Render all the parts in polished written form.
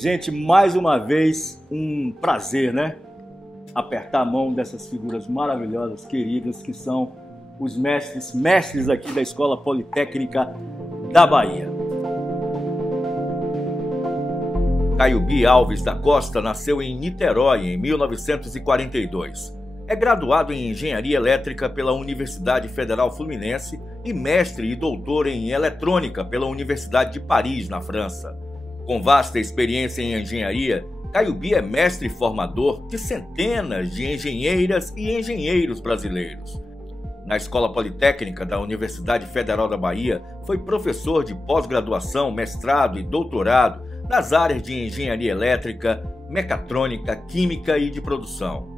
Gente, mais uma vez, um prazer, né? Apertar a mão dessas figuras maravilhosas, queridas, que são os mestres aqui da Escola Politécnica da Bahia. Caiubi Alves da Costa nasceu em Niterói em 1942. É graduado em Engenharia Elétrica pela Universidade Federal Fluminense e mestre e doutor em Eletrônica pela Universidade de Paris, na França. Com vasta experiência em engenharia, Caiubi é mestre e formador de centenas de engenheiras e engenheiros brasileiros. Na Escola Politécnica da Universidade Federal da Bahia, foi professor de pós-graduação, mestrado e doutorado nas áreas de engenharia elétrica, mecatrônica, química e de produção.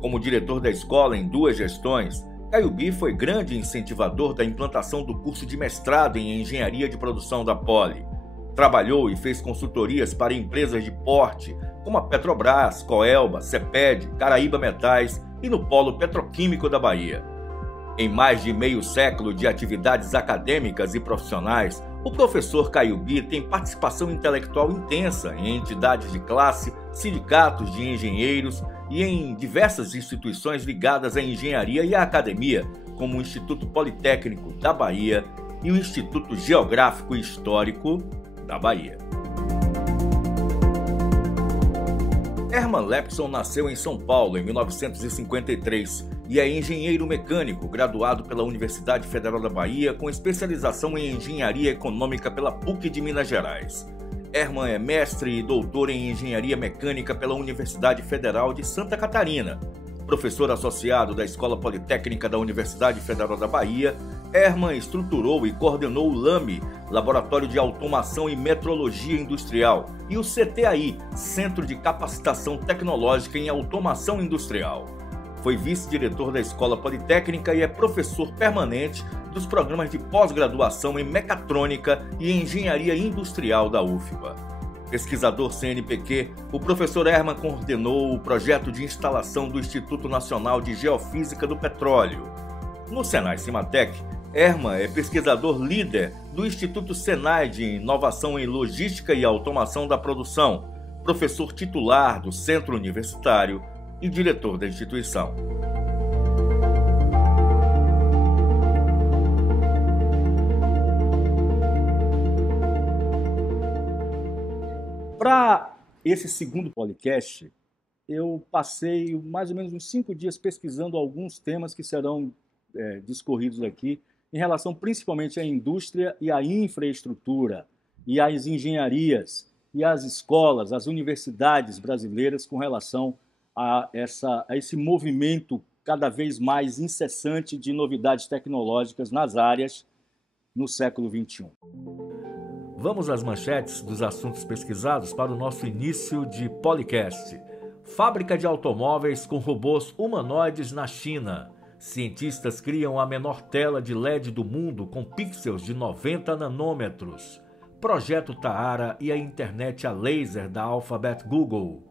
Como diretor da escola em 2 gestões, Caiubi foi grande incentivador da implantação do curso de mestrado em engenharia de produção da Poli. Trabalhou e fez consultorias para empresas de porte, como a Petrobras, Coelba, Ceped, Caraíba Metais e no Polo Petroquímico da Bahia. Em mais de meio século de atividades acadêmicas e profissionais, o professor Caiubi tem participação intelectual intensa em entidades de classe, sindicatos de engenheiros e em diversas instituições ligadas à engenharia e à academia, como o Instituto Politécnico da Bahia e o Instituto Geográfico e Histórico da Bahia. Herman Lepson nasceu em São Paulo em 1953 e é engenheiro mecânico, graduado pela Universidade Federal da Bahia com especialização em engenharia econômica pela PUC de Minas Gerais. Herman é mestre e doutor em engenharia mecânica pela Universidade Federal de Santa Catarina. Professor associado da Escola Politécnica da Universidade Federal da Bahia, Herman estruturou e coordenou o LAME, Laboratório de Automação e Metrologia Industrial, e o CTAI, Centro de Capacitação Tecnológica em Automação Industrial. Foi vice-diretor da Escola Politécnica e é professor permanente dos programas de pós-graduação em Mecatrônica e Engenharia Industrial da UFBA. Pesquisador CNPq, o professor Herman coordenou o projeto de instalação do Instituto Nacional de Geofísica do Petróleo. No Senai Cimatec, Herman é pesquisador líder do Instituto Senai de Inovação em Logística e Automação da Produção, professor titular do Centro Universitário e diretor da instituição. Para esse segundo podcast, eu passei mais ou menos uns 5 dias pesquisando alguns temas que serão discorridos aqui em relação principalmente à indústria e à infraestrutura e às engenharias e às escolas, às universidades brasileiras com relação a esse movimento cada vez mais incessante de novidades tecnológicas nas áreas no século XXI. Vamos às manchetes dos assuntos pesquisados para o nosso início de podcast. Fábrica de automóveis com robôs humanoides na China. Cientistas criam a menor tela de LED do mundo com pixels de 90 nanômetros. Projeto Taara e a internet a laser da Alphabet Google.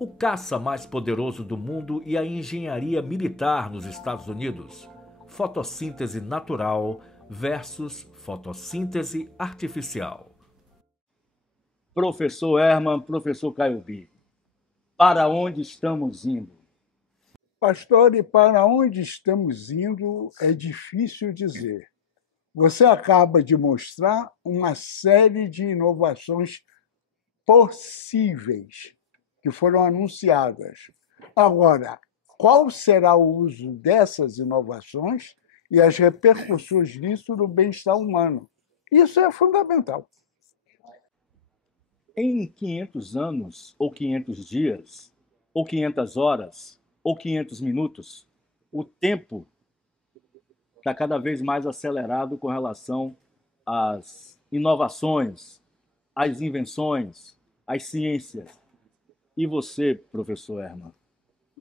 O caça mais poderoso do mundo e a engenharia militar nos Estados Unidos. Fotossíntese natural versus fotossíntese artificial. Professor Herman, professor Caiubi, para onde estamos indo? Pastor, e para onde estamos indo é difícil dizer. Você acaba de mostrar uma série de inovações possíveis que foram anunciadas. Agora, qual será o uso dessas inovações e as repercussões disso no bem-estar humano? Isso é fundamental. Em 500 anos, ou 500 dias, ou 500 horas, ou 500 minutos, o tempo está cada vez mais acelerado com relação às inovações, às invenções, às ciências. E você, professor Herman,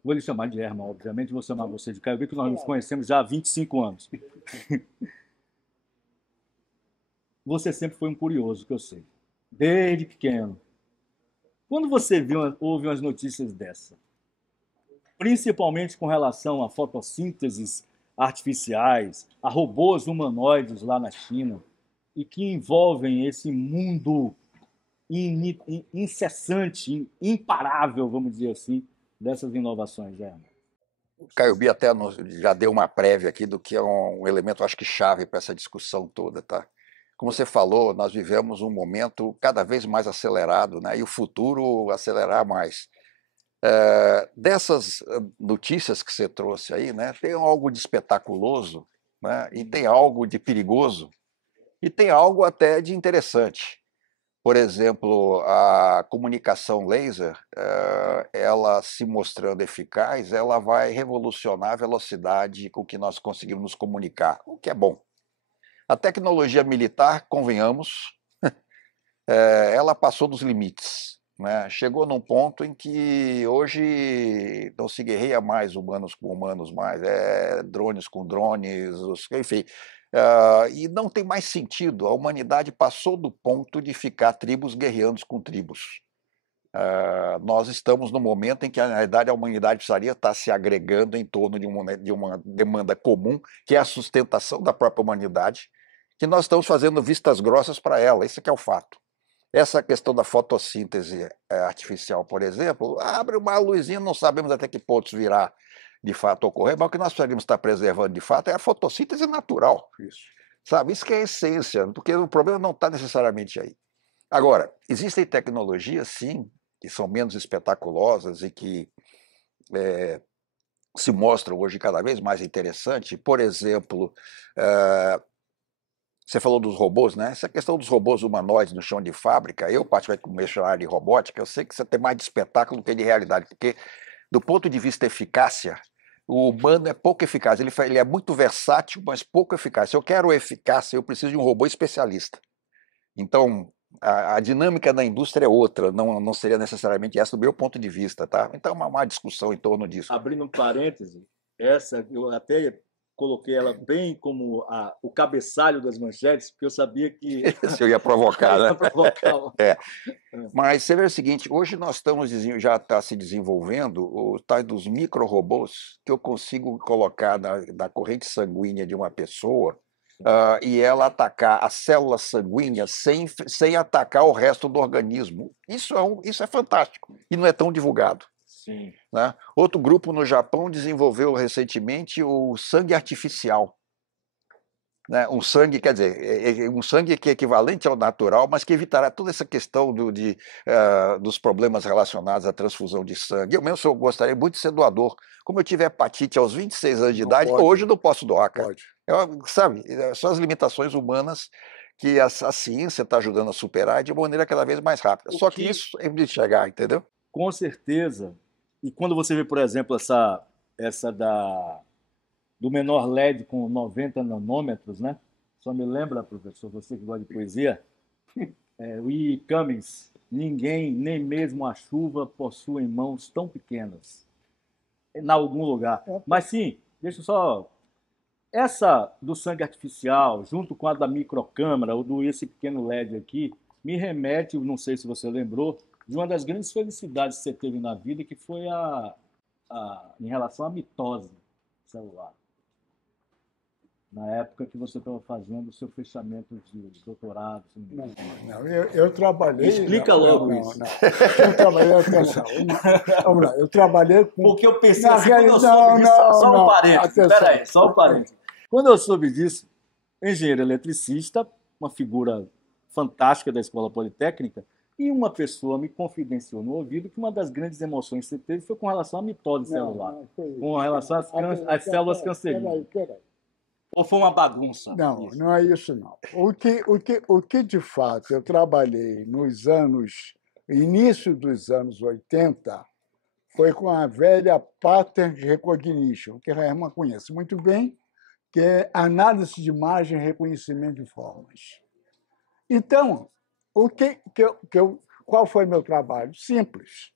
vou lhe chamar de Herman, obviamente, vou chamar você de Caiubi, que nós nos conhecemos já há 25 anos. Você sempre foi um curioso, que eu sei, desde pequeno. Quando você ouve umas notícias dessa, principalmente com relação a fotossínteses artificiais, a robôs humanoides lá na China, e que envolvem esse mundo incessante, imparável, vamos dizer assim, dessas inovações, Herman? Caio B até já deu uma prévia aqui do que é um elemento, acho que chave para essa discussão toda, tá? Como você falou, nós vivemos um momento cada vez mais acelerado, né? E o futuro acelerar mais. Dessas notícias que você trouxe aí, né? Tem algo de espetaculoso, né? E tem algo de perigoso e tem algo até de interessante. Por exemplo, a comunicação laser, ela se mostrando eficaz, ela vai revolucionar a velocidade com que nós conseguimos nos comunicar, o que é bom. A tecnologia militar, convenhamos, ela passou dos limites, né? Chegou num ponto em que hoje não se guerreia mais humanos com humanos, mais, drones com drones, enfim. E não tem mais sentido. A humanidade passou do ponto de ficar tribos guerreando com tribos. Nós estamos no momento em que, na verdade, a humanidade precisaria estar se agregando em torno de uma demanda comum, que é a sustentação da própria humanidade, que nós estamos fazendo vistas grossas para ela. Esse que é o fato. Essa questão da fotossíntese artificial, por exemplo, abre uma luzinha, não sabemos até que pontos virá de fato ocorrer, mas o que nós precisaríamos estar preservando de fato é a fotossíntese natural. Isso. Sabe? Isso que é a essência, porque o problema não está necessariamente aí. Agora, existem tecnologias, sim, que são menos espetaculosas e que se mostram hoje cada vez mais interessantes. Por exemplo, você falou dos robôs, né? Essa questão dos robôs humanoides no chão de fábrica, eu, particularmente como mexo na área de robótica, eu sei que você tem mais de espetáculo do que de realidade, porque, do ponto de vista eficácia, o humano é pouco eficaz. Ele é muito versátil, mas pouco eficaz. Se eu quero eficácia, eu preciso de um robô especialista. Então, a dinâmica da indústria é outra, não seria necessariamente essa do meu ponto de vista, tá? Então, uma discussão em torno disso. Abrindo um parêntese, essa eu até coloquei ela bem como o cabeçalho das manchetes, porque eu sabia que... Se eu ia provocar, né? Ia provocar. Mas você vê o seguinte, hoje nós já está se desenvolvendo os tais dos micro-robôs que eu consigo colocar na corrente sanguínea de uma pessoa e ela atacar as células sanguíneas sem atacar o resto do organismo. Isso é fantástico e não é tão divulgado. Sim. Né? Outro grupo no Japão desenvolveu recentemente o sangue artificial. Né? Um sangue, quer dizer, um sangue que é equivalente ao natural, mas que evitará toda essa questão dos problemas relacionados à transfusão de sangue. Eu mesmo gostaria muito de ser doador. Como eu tive hepatite aos 26 anos de idade, hoje não posso doar, cara. Sabe, são as limitações humanas que a ciência está ajudando a superar de uma maneira cada vez mais rápida. Só que isso é de chegar, entendeu? Com certeza. E quando você vê, por exemplo, essa do menor LED com 90 nanômetros, né? Só me lembra, professor, você que gosta de poesia, o E. Cummings, ninguém, nem mesmo a chuva, possuem mãos tão pequenas em algum lugar. Mas sim, deixa eu só... Essa do sangue artificial, junto com a da microcâmara, ou esse pequeno LED aqui, me remete, não sei se você lembrou, de uma das grandes felicidades que você teve na vida, que foi em relação à mitose celular. Na época que você estava fazendo o seu fechamento de doutorado. Não, eu trabalhei... Explica logo isso. Não. Eu trabalhei, atenção, vamos lá, eu trabalhei com... Porque eu pensei assim, quando eu soube disso, só um parênteses, espera aí, só um parênteses. Quando eu soube disso, engenheiro eletricista, uma figura fantástica da Escola Politécnica, e uma pessoa me confidenciou no ouvido que uma das grandes emoções que você teve foi com relação à mitose celular, com relação às células cancerígenas. Peraí. Ou foi uma bagunça? Não, isso? Não é isso, não. O que de fato eu trabalhei início dos anos 80, foi com a velha Pattern Recognition, que a Herman conhece muito bem, que é análise de imagem e reconhecimento de formas. Então, qual foi meu trabalho? Simples.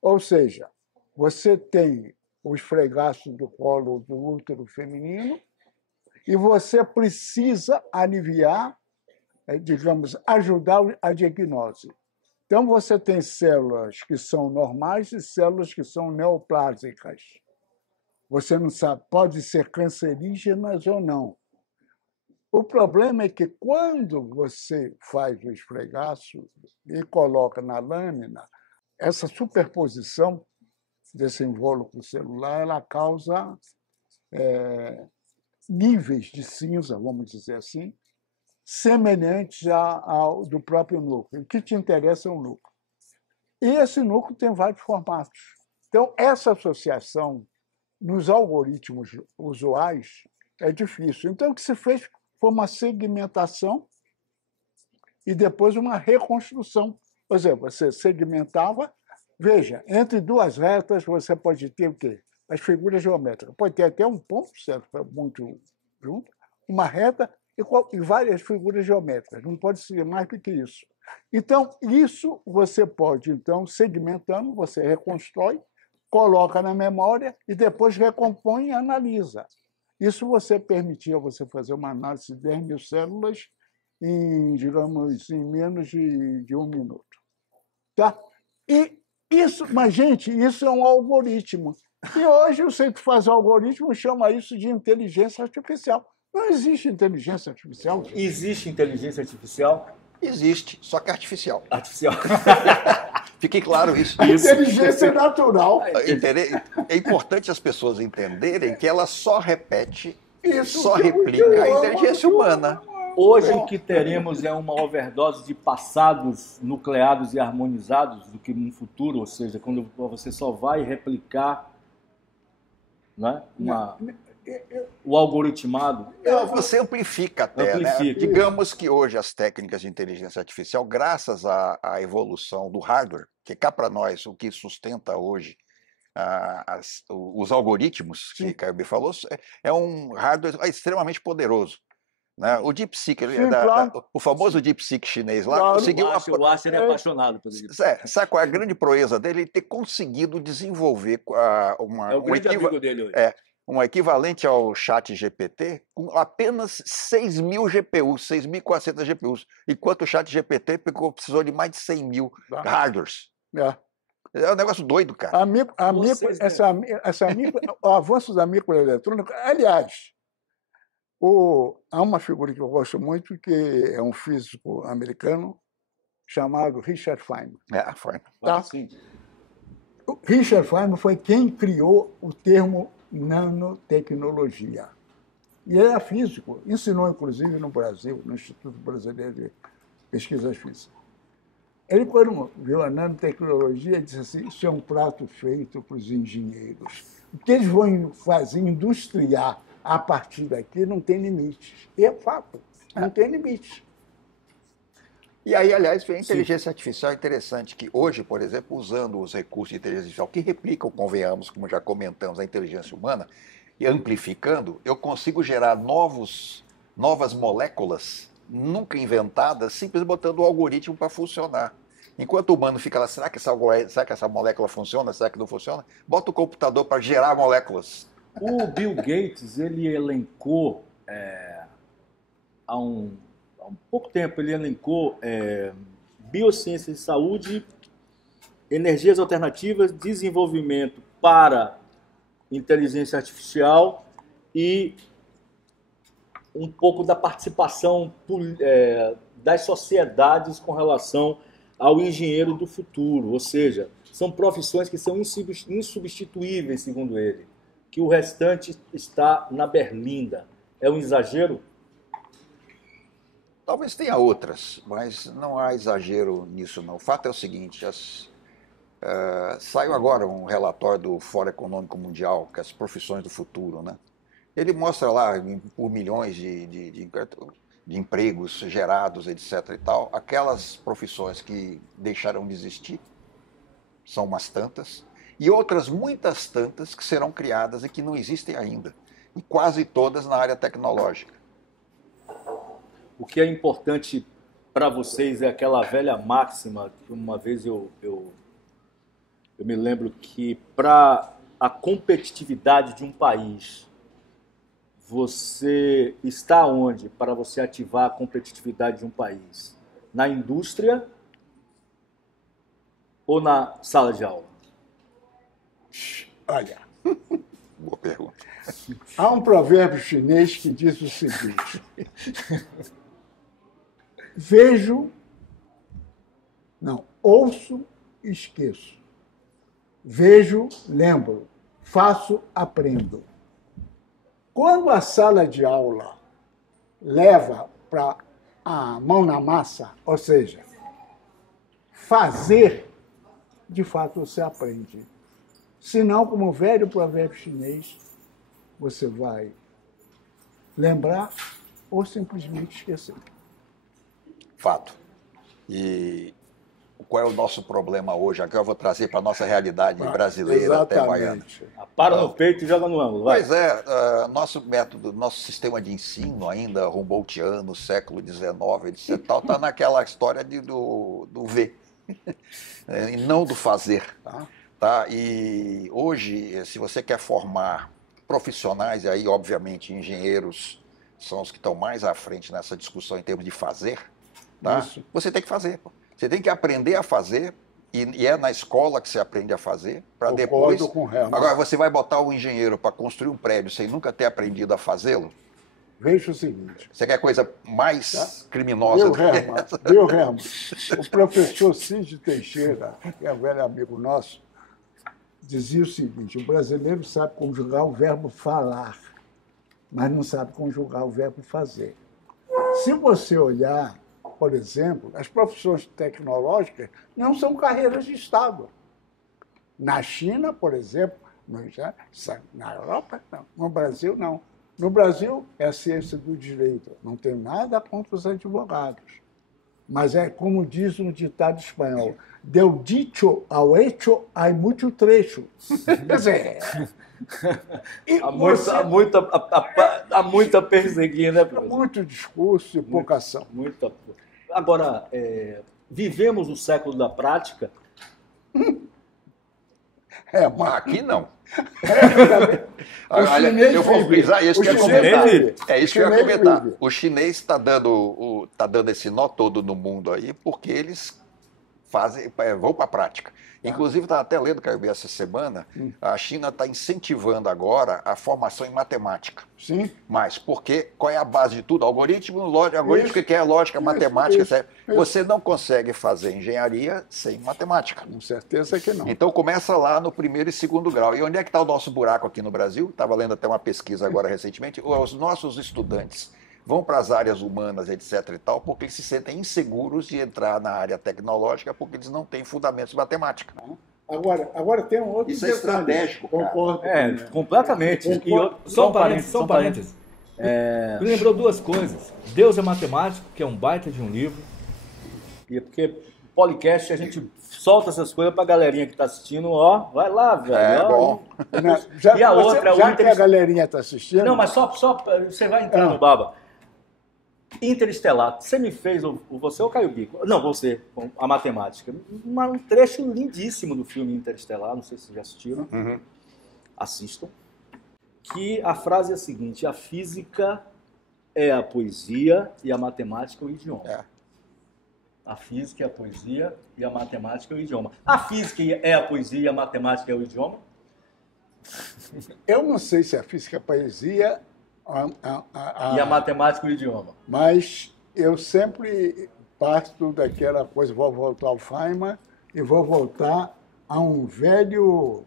Ou seja, você tem o esfregaço do colo do útero feminino e você precisa aliviar, digamos, ajudar a diagnose. Então, você tem células que são normais e células que são neoplásicas. Você não sabe, pode ser cancerígenas ou não. O problema é que quando você faz o esfregaço e coloca na lâmina, essa superposição desse invólucro celular, ela causa níveis de cinza, vamos dizer assim, semelhantes ao do próprio núcleo. O que te interessa é o núcleo. E esse núcleo tem vários formatos. Então, essa associação nos algoritmos usuais é difícil. Então, o que se fez foi uma segmentação e depois uma reconstrução. Por exemplo, você segmentava, veja, entre duas retas você pode ter o quê? As figuras geométricas. Pode ter até um ponto, certo? Muito junto, uma reta e várias figuras geométricas. Não pode ser mais do que isso. Então, isso você pode, então, segmentando, você reconstrói, coloca na memória e depois recompõe e analisa. Isso você permitia você fazer uma análise de 10 mil células em, digamos, em menos de 1 minuto. Tá? E isso, mas, gente, isso é um algoritmo. E hoje o centro que faz o algoritmo chama isso de inteligência artificial. Não existe inteligência artificial. Existe inteligência artificial? Existe, só que artificial. Artificial. Fique claro isso. Inteligência natural. É importante as pessoas entenderem que ela só repete, Isso só que replica eu a amo, inteligência humana. Hoje o que teremos é uma overdose de passados nucleados e harmonizados do que no futuro, ou seja, quando você só vai replicar, né, o algoritmado. Você amplifica até, Amplifica. né? Digamos que hoje as técnicas de inteligência artificial, graças à evolução do hardware, que cá para nós o que sustenta hoje os algoritmos, que Caio falou, é um hardware extremamente poderoso. Né? O DeepSeek, claro. o famoso DeepSeek chinês lá, Claro, conseguiu... O Asher é apaixonado pelo DeepSeek. Sabe qual é a grande proeza dele? Ele ter conseguido desenvolver É o grande amigo dele hoje. um equivalente ao chat GPT com apenas 6.000 GPUs, 6.400 GPUs, enquanto o chat GPT precisou de mais de 100 mil hardwares. É um negócio doido, cara. O avanço da microeletrônica, aliás, há uma figura que eu gosto muito, que é um físico americano chamado Richard Feynman. Feynman. Tá? O Richard Feynman foi quem criou o termo nanotecnologia. E ele era físico, ensinou inclusive no Brasil, no Instituto Brasileiro de Pesquisas Físicas. Ele, quando viu a nanotecnologia, disse assim: isso é um prato feito para os engenheiros. O que eles vão fazer, industriar a partir daqui, não tem limites. E é fato, não tem limites. E aí, aliás, vem a inteligência artificial interessante, que hoje, por exemplo, usando os recursos de inteligência artificial que replicam, convenhamos, como já comentamos, a inteligência humana, e amplificando, eu consigo gerar novas moléculas nunca inventadas, simplesmente botando o algoritmo para funcionar. Enquanto o humano fica lá, será que essa molécula funciona? Será que não funciona? Bota o computador para gerar moléculas. O Bill Gates, ele elencou, há um pouco tempo, ele elencou biociência e saúde, energias alternativas, desenvolvimento para inteligência artificial e um pouco da participação das sociedades com relação ao engenheiro do futuro. Ou seja, são profissões que são insubstituíveis, segundo ele, que o restante está na berlinda. É um exagero? Talvez tenha outras, mas não há exagero nisso, não. O fato é o seguinte, saiu agora um relatório do Fórum Econômico Mundial, que é as profissões do futuro, né? Ele mostra lá, por milhões de empregos gerados, etc. e tal, aquelas profissões que deixaram de existir, são umas tantas, e outras muitas tantas que serão criadas e que não existem ainda, e quase todas na área tecnológica. O que é importante para vocês é aquela velha máxima que uma vez eu me lembro que para a competitividade de um país, você está onde para você ativar a competitividade de um país? Na indústria ou na sala de aula? Olha, Boa pergunta. Há um provérbio chinês que diz o seguinte: ouço, esqueço. Vejo, lembro. Faço, aprendo. Quando a sala de aula leva para a mão na massa, ou seja, fazer, de fato você aprende. Senão, como o velho provérbio chinês, você vai lembrar ou simplesmente esquecer. Fato. E qual é o nosso problema hoje? Aqui eu vou trazer para a nossa realidade brasileira até baiana. Para no peito e joga no ângulo. Vai. Pois é, nosso método, nosso sistema de ensino ainda Humboldtiano, século XIX, etc., está naquela história do ver, e não do fazer. Tá? E hoje, se você quer formar profissionais, e aí, obviamente, engenheiros são os que estão mais à frente nessa discussão em termos de fazer, tá? Você tem que fazer. Pô. Você tem que aprender a fazer, e é na escola que você aprende a fazer, para depois... Agora, você vai botar um engenheiro para construir um prédio sem nunca ter aprendido a fazê-lo? Veja o seguinte... Você quer coisa mais criminosa do que essa? Herman, o professor Cid Teixeira, que é um velho amigo nosso, dizia o seguinte: o brasileiro sabe conjugar o verbo falar, mas não sabe conjugar o verbo fazer. Se você olhar, por exemplo, as profissões tecnológicas não são carreiras de Estado. Na China, por exemplo, na Europa, não. No Brasil, não. No Brasil, é a ciência do direito. Não tem nada contra os advogados. Mas é como diz um ditado espanhol: del dicho ao hecho hay mucho trecho. Quer dizer... Há muita perseguir, né, professor? Muito discurso e pouca ação. Agora, vivemos o século da prática? Mas aqui não. Eu vou frisar isso que eu ia comentar. É isso que eu ia comentar. O chinês está dando esse nó todo no mundo aí porque eles vão para a prática. Inclusive, estava até lendo, Caio, essa semana, a China está incentivando agora a formação em matemática. Sim. Mas porque qual é a base de tudo? Algoritmo, algoritmo que é lógica, matemática. Você não consegue fazer engenharia sem matemática. Com certeza que não. Então começa lá no primeiro e segundo grau. E onde é que está o nosso buraco aqui no Brasil? Estava lendo até uma pesquisa agora recentemente. Os nossos estudantes vão para as áreas humanas, etc. e tal, porque eles se sentem inseguros de entrar na área tecnológica porque eles não têm fundamentos de matemática. Agora tem um outro Isso é estratégico, concordo. Completamente. Só um parênteses. Me lembrou duas coisas. Deus é Matemático, que é um baita de um livro. E porque podcast a gente solta essas coisas para a galerinha que está assistindo. Vai lá, velho. É bom. E a outra... Já que a galerinha está assistindo... Não, mas só você vai entrando, Baba. Interestelar, você me fez, você ou Caio Bico? Não, você, a matemática. Um trecho lindíssimo do filme Interestelar, não sei se vocês já assistiram. Assistam. Que a frase é a seguinte: a física é a poesia e a matemática é o idioma. A física é a poesia e a matemática é o idioma. A física é a poesia e a matemática é o idioma? Eu não sei se a física é a poesia... E a matemática e o idioma. Mas eu sempre parto daquela coisa, vou voltar ao Feynman e vou voltar a um velho...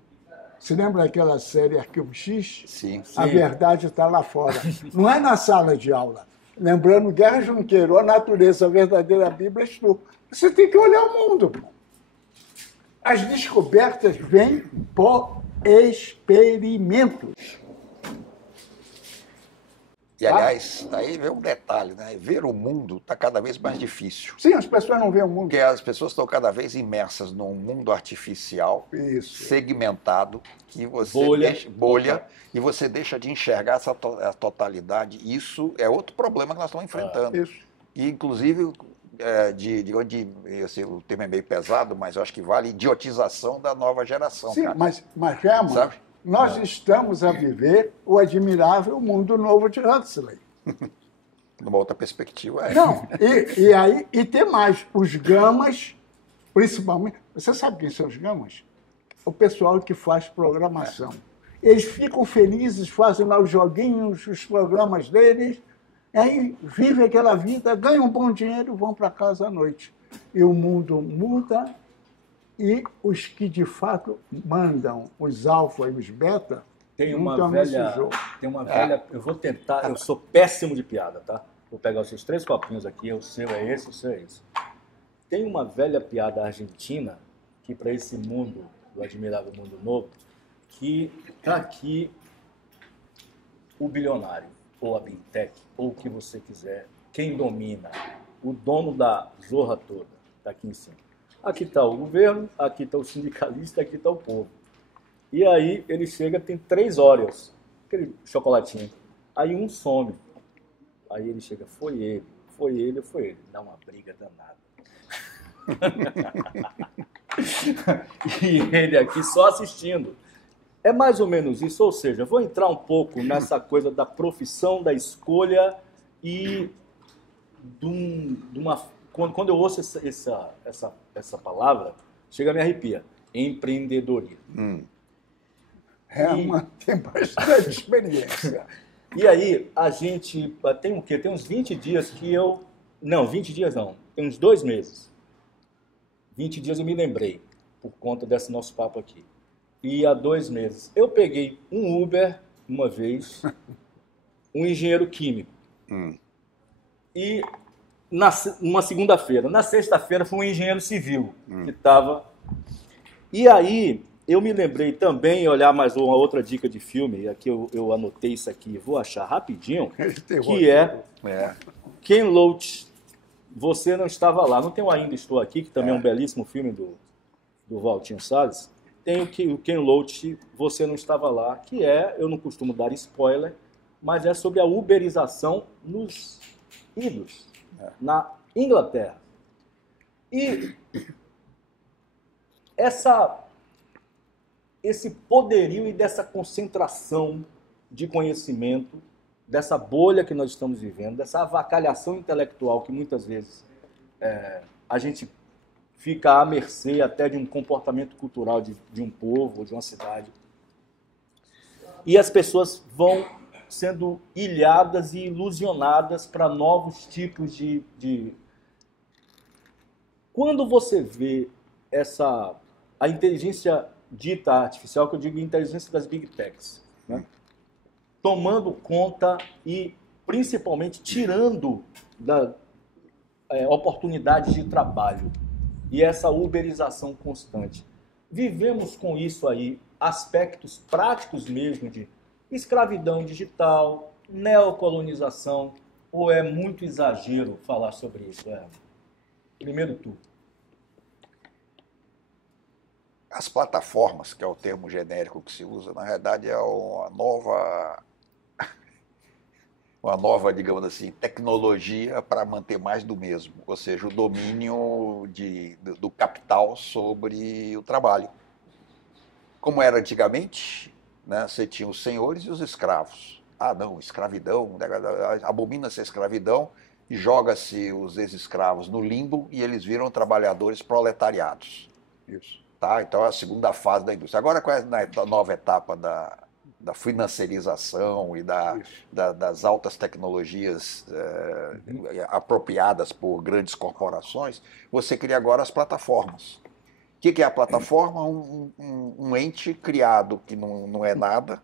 Se lembra daquela série Arquivo X? Sim. A verdade está lá fora. Não é na sala de aula. Lembrando, Guerra Junqueiro, a natureza, a verdadeira Bíblia, és tu. Você tem que olhar o mundo. As descobertas vêm por experimentos. E, aliás, aí vem um detalhe, né? Ver o mundo está cada vez mais difícil. Sim, as pessoas não veem o mundo. Porque as pessoas estão cada vez imersas num mundo artificial, segmentado, que você bolha, e você deixa de enxergar a totalidade. Isso é outro problema que nós estamos enfrentando. E, inclusive, assim, o termo é meio pesado, mas eu acho que vale idiotização da nova geração. Sim, mas Herman, sabe? Nós estamos a viver o admirável mundo novo de Huxley. Numa outra perspectiva, Não, e tem mais. Os gamas, principalmente... Você sabe quem são os gamas? O pessoal que faz programação. Eles ficam felizes, fazem lá os joguinhos, os programas deles, aí vivem aquela vida, ganham um bom dinheiro, vão para casa à noite. E o mundo muda, e os que de fato mandam, os alfa e os beta, Tem não uma estão nesse velha, jogo. tem uma velha, eu vou tentar, eu sou péssimo de piada, tá? Vou pegar os seus 3 copinhos aqui, o seu é esse, o seu é esse. Tem uma velha piada argentina, que para esse mundo, o admirável mundo novo, que tá aqui o bilionário, ou a Bintec, ou o que você quiser, quem domina, o dono da zorra toda, tá aqui em cima. Aqui está o governo, aqui está o sindicalista, aqui está o povo. E aí ele chega, tem 3 Oreos, aquele chocolatinho. Aí um some. Aí ele chega, foi ele. Dá uma briga danada. E ele aqui só assistindo. É mais ou menos isso, ou seja, vou entrar um pouco nessa coisa da profissão, da escolha e de uma... Quando eu ouço essa palavra, chega a me arrepia. Empreendedorismo. Tem bastante experiência. E aí, a gente tem o quê? Tem uns 20 dias que eu... Não, 20 dias não. Tem uns 2 meses. 20 dias eu me lembrei, por conta desse nosso papo aqui. E há 2 meses. Eu peguei um Uber, uma vez, um engenheiro químico. E numa segunda-feira. Na sexta-feira foi um engenheiro civil que estava... E aí... Eu me lembrei também, olhar mais uma outra dica de filme, aqui eu anotei isso aqui, vou achar rapidinho, que é Ken Loach, Você Não Estava Lá. Não tem o Ainda Estou Aqui, que também é um belíssimo filme do Valtinho Salles. Tem o Ken Loach, Você Não Estava Lá, que é, eu não costumo dar spoiler, mas é sobre a uberização nos idos, na Inglaterra. E esse poderio e dessa concentração de conhecimento, dessa bolha que nós estamos vivendo, dessa avacalhação intelectual que muitas vezes a gente fica à mercê até de um comportamento cultural de um povo, de uma cidade. E as pessoas vão sendo ilhadas e ilusionadas para novos tipos de... Quando você vê a inteligência dita artificial, que eu digo inteligência das Big Techs, né? Tomando conta e principalmente tirando oportunidades de trabalho e essa uberização constante. Vivemos com isso aí aspectos práticos mesmo de escravidão digital, neocolonização, ou é muito exagero falar sobre isso? Primeiro tu. As plataformas, que é o termo genérico que se usa, na verdade é uma nova, digamos assim, tecnologia para manter mais do mesmo, ou seja, o domínio do capital sobre o trabalho. Como era antigamente, né, você tinha os senhores e os escravos. Ah, não, escravidão, abomina-se a escravidão e joga-se os ex-escravos no limbo e eles viram trabalhadores proletariados. Isso. Tá? Então é a segunda fase da indústria. Agora, com a nova etapa da financiarização e das altas tecnologias apropriadas por grandes corporações, você cria agora as plataformas. O que é a plataforma? Um ente criado que não é nada,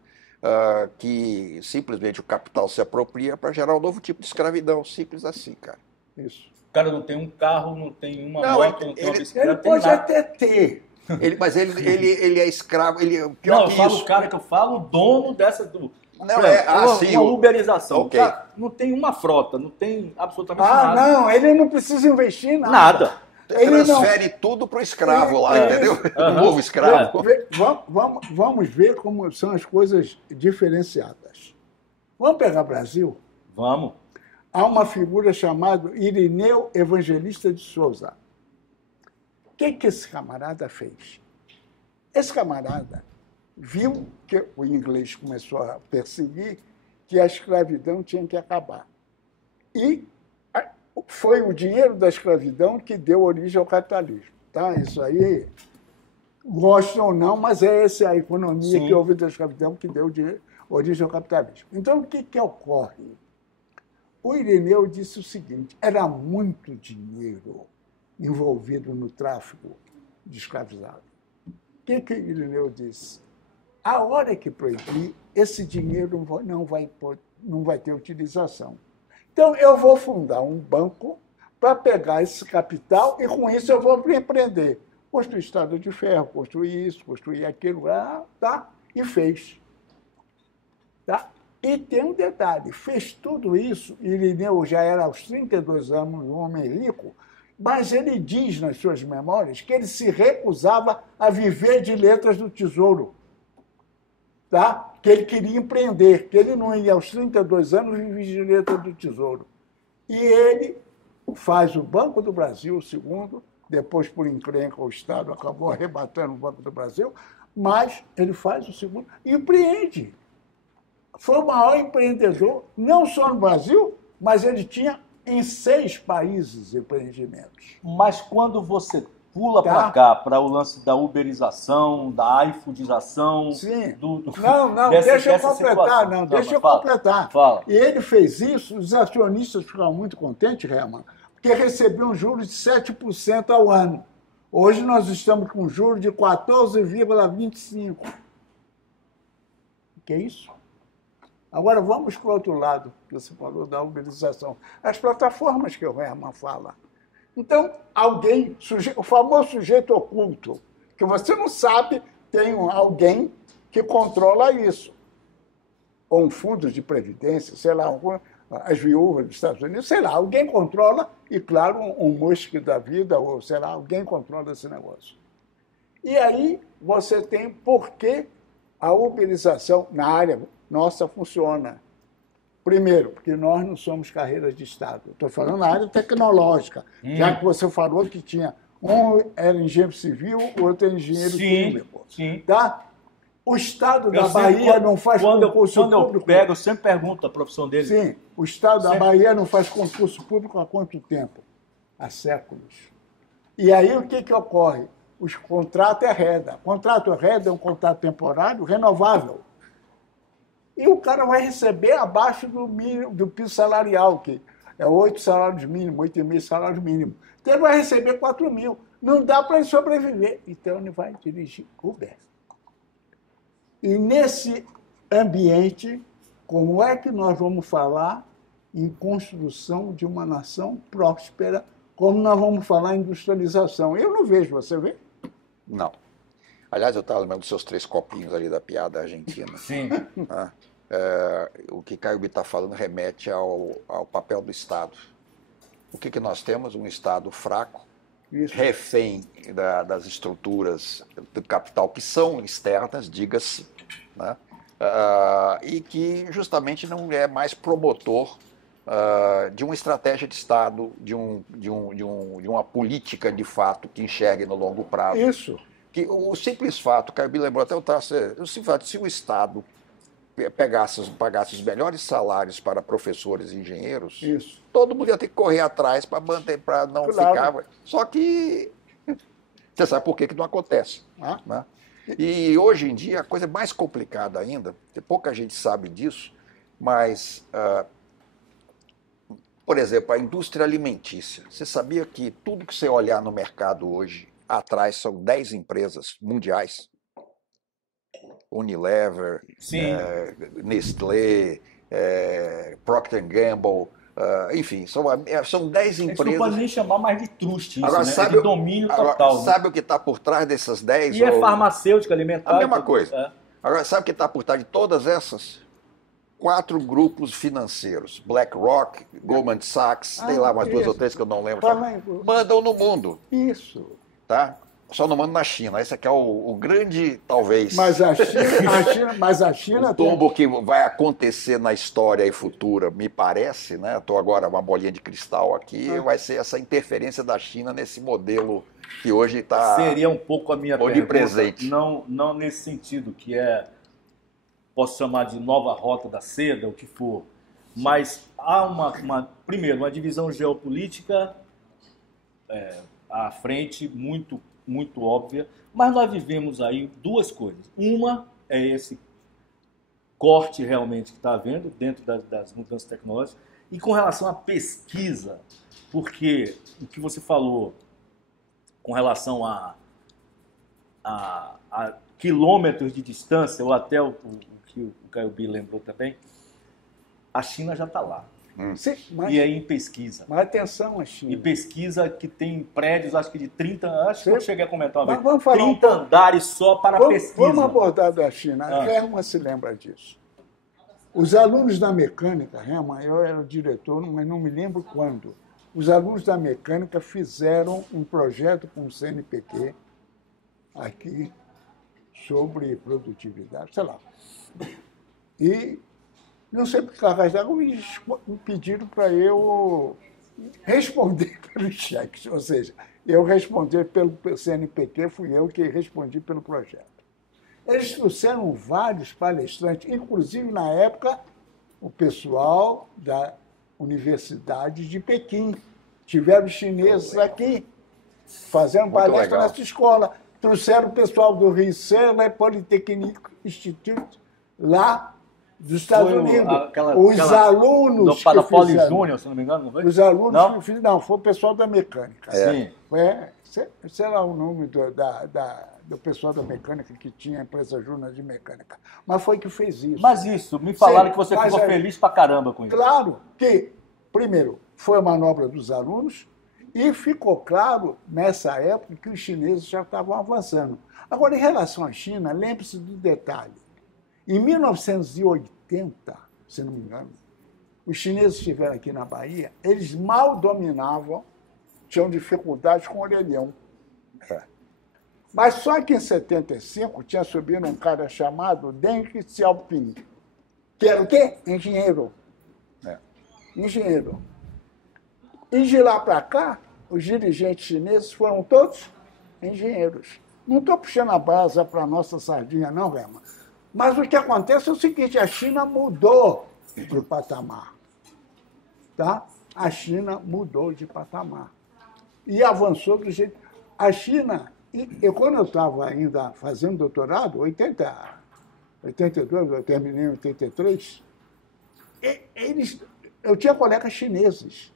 que simplesmente o capital se apropria para gerar um novo tipo de escravidão. Simples assim, cara. Isso. O cara não tem um carro, não tem uma moto, não tem uma bicicleta. Ele pode até ter. Mas ele é escravo. Não, eu falo o cara que eu falo, o dono dessa... uma uberização. Okay. Cara, não tem uma frota, não tem absolutamente nada. Não, ele não precisa investir em nada. Nada. Ele transfere tudo para o escravo lá, entendeu? O novo escravo. Vamos ver como são as coisas diferenciadas. Vamos pegar Brasil? Vamos. Há uma figura chamada Irineu Evangelista de Souza. O que esse camarada fez? Esse camarada viu que o inglês começou a perseguir, que a escravidão tinha que acabar. E foi o dinheiro da escravidão que deu origem ao capitalismo. Tá? Isso aí, Gostam ou não, mas é essa a economia Sim. que houve da escravidão que deu origem ao capitalismo. Então, o que ocorre? O Irineu disse o seguinte: era muito dinheiro envolvido no tráfico de escravizados. O que o Irineu disse? A hora que proibir, esse dinheiro não vai ter utilização. Então, eu vou fundar um banco para pegar esse capital e, com isso, eu vou empreender. Construir estrada de ferro, construir isso, construir aquilo, tá? E fez. Tá? E tem um detalhe, fez tudo isso, Irineu já era aos 32 anos, um homem rico, mas ele diz nas suas memórias que ele se recusava a viver de letras do Tesouro. Tá? Que ele queria empreender, que ele não ia aos 32 anos viver de letras do Tesouro. E ele faz o Banco do Brasil, o segundo, depois, por encrenca, o Estado acabou arrebatando o Banco do Brasil, mas ele faz o segundo e empreende. Foi o maior empreendedor, não só no Brasil, mas ele tinha em 6 países empreendimentos. Mas quando você pula Tá. para cá, para o lance da uberização, da iFoodização, Sim. do Não, dessa- deixa eu dessa completar, situação. não, Tá, deixa eu fala. completar. Fala. E ele fez isso, os acionistas ficaram muito contentes, Herman, porque recebiam juros de 7% ao ano. Hoje nós estamos com juros de 14,25%. O que é isso? Agora vamos para o outro lado, que você falou da uberização. As plataformas que o Herman fala. Então, alguém, o famoso sujeito oculto, que você não sabe, tem alguém que controla isso. Ou um fundo de previdência, sei lá, as viúvas dos Estados Unidos, sei lá, alguém controla, e claro, um Musk da vida, ou sei lá, alguém controla esse negócio. E aí você tem por que a uberização na área nossa funciona. Primeiro, porque nós não somos carreiras de Estado. Estou falando na área tecnológica, já que você falou que tinha um era engenheiro civil, o outro era engenheiro químico. Sim. Tá? O Estado da Eu sempre, Bahia não faz concurso quando público. eu pego, eu sempre pergunto a profissão dele. Sim, o Estado da Sempre. Bahia não faz concurso público há quanto tempo? Há séculos. E aí o que ocorre? Os contratos é renda. Contrato renda é um contrato temporário renovável. E o cara vai receber abaixo do piso salarial, que é 8 salários mínimos, 8,5 salários mínimos. Então ele vai receber 4 mil. Não dá para ele sobreviver. Então ele vai dirigir Uber. E nesse ambiente, como é que nós vamos falar em construção de uma nação próspera, como nós vamos falar em industrialização? Eu não vejo, você vê? Não. Aliás, eu estava lembrando dos seus 3 copinhos ali da piada argentina. Sim. Né? O que Caio está falando remete ao papel do Estado. O que nós temos? Um Estado fraco, Isso. refém das estruturas do capital que são externas, diga-se, né? E que justamente não é mais promotor de uma estratégia de Estado, de uma política de fato que enxergue no longo prazo. Isso. Que simples fato, Caio lembrou até o simples fato, se o Estado pagasse os melhores salários para professores e engenheiros, Isso. todo mundo ia ter que correr atrás para manter, para não Claro. ficar. Só que você sabe por que não acontece. Né? E hoje em dia a coisa é mais complicada ainda, pouca gente sabe disso, mas, por exemplo, a indústria alimentícia. Você sabia que tudo que você olhar no mercado hoje, atrás são 10 empresas mundiais? Unilever, Nestlé, Procter & Gamble, enfim, são 10 empresas. Não pode nem chamar mais de trust isso, Agora, né? sabe, É de domínio total. Sabe o que está por trás dessas 10? E é farmacêutica, alimentar. A mesma coisa. É. Agora, sabe o que está por trás de todas essas? 4 grupos financeiros. BlackRock, Goldman Sachs, tem lá mais 2 ou 3 que eu não lembro. Mandam no mundo. Isso. Tá? Só não mandam na China. Esse aqui é o grande, talvez... Mas a China o tombo que vai acontecer na história e futura, me parece, né? Estou agora uma bolinha de cristal aqui, vai ser essa interferência da China nesse modelo que hoje está... Seria um pouco a minha pergunta. presente. Não nesse sentido, que posso chamar de nova rota da seda, o que for. Mas há primeiro, uma divisão geopolítica à frente muito muito óbvia, mas nós vivemos aí duas coisas. Uma é esse corte realmente que está havendo dentro das mudanças tecnológicas, e com relação à pesquisa, porque o que você falou com relação a quilômetros de distância, ou até o que o Caio B lembrou também, a China já está lá. Sim, mas, e aí em pesquisa. Mas atenção, a China. E pesquisa que tem prédios, acho que de 30, acho que eu cheguei a comentar uma vez, vamos falar 30 andares só para pesquisa. Vamos abordar da China. A Hermann se lembra disso. Os alunos da mecânica, Hermann, eu era diretor, mas não me lembro quando, os alunos da mecânica fizeram um projeto com o CNPq aqui sobre produtividade, sei lá. E não sei por que cargas d'água me pediram para eu responder pelos cheques, ou seja, eu responder pelo CNPq, fui eu que respondi pelo projeto. Eles trouxeram vários palestrantes, inclusive, na época, o pessoal da Universidade de Pequim. Tiveram chineses aqui, fazendo palestra nessa escola. Trouxeram o pessoal do Rensselaer Polytechnic Institute, lá dos Estados Unidos. Os alunos da Poli Júnior, se não me engano, não foi? Os alunos que fizeram, não, foi o pessoal da mecânica. Sim. Sei lá o nome do pessoal da mecânica que tinha a empresa Júnior de mecânica. Mas foi que fez isso. Mas isso, me falaram que você ficou feliz pra caramba com isso. Claro que, primeiro, foi a manobra dos alunos e ficou claro, nessa época, que os chineses já estavam avançando. Agora, em relação à China, lembre-se do detalhe. Em 1980, se não me engano, os chineses estiveram aqui na Bahia, eles mal dominavam, tinham dificuldades com o orelhão. Mas só que em 75 tinha subido um cara chamado Deng Xiaoping, que era o quê? Engenheiro. Engenheiro. E de lá para cá, os dirigentes chineses foram todos engenheiros. Não estou puxando a brasa para a nossa sardinha, não, Rema. Mas o que acontece é o seguinte, a China mudou de patamar. Tá? A China mudou de patamar. E avançou do jeito... A China... quando eu estava ainda fazendo doutorado, 82, eu terminei em 83, eu tinha colegas chineses.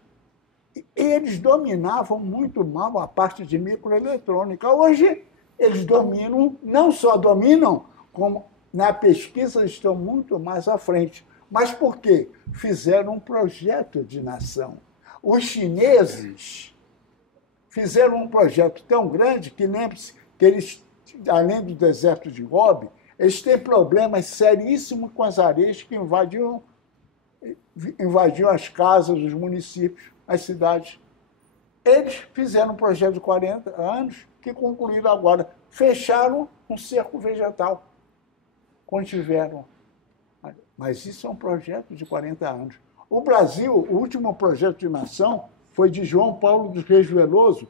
Eles dominavam muito mal a parte de microeletrônica. Hoje, eles dominam, não só dominam, como na pesquisa estão muito mais à frente. Mas por quê? Fizeram um projeto de nação. Os chineses fizeram um projeto tão grande que, lembre-se, que eles, além do deserto de Gobi, eles têm problemas seríssimos com as areias que invadiam as casas, os municípios, as cidades. Eles fizeram um projeto de 40 anos que concluíram agora. Fecharam um cerco vegetal. Contiveram. Mas isso é um projeto de 40 anos. O Brasil, o último projeto de nação, foi de João Paulo dos Reis Veloso,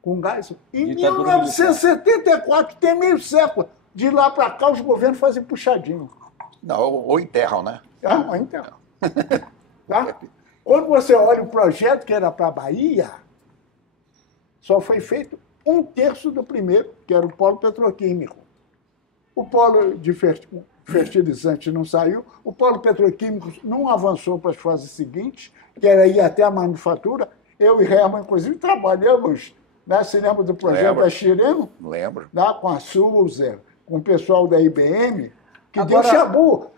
com gás. Em 1974, tem meio século. De lá para cá, os governos fazem puxadinho. Não, ou enterram, né? Ou enterram. Tá? Quando você olha o projeto que era para a Bahia, só foi feito 1/3 do primeiro, que era o polo petroquímico. O polo de fertilizante não saiu, o polo petroquímico não avançou para as fases seguintes, que era ir até a manufatura. Eu e Hermann, inclusive, trabalhamos, né? Você lembra do projeto da Chireno? Lembro. Né? Com a Sulzer, com o pessoal da IBM, que deu chabu.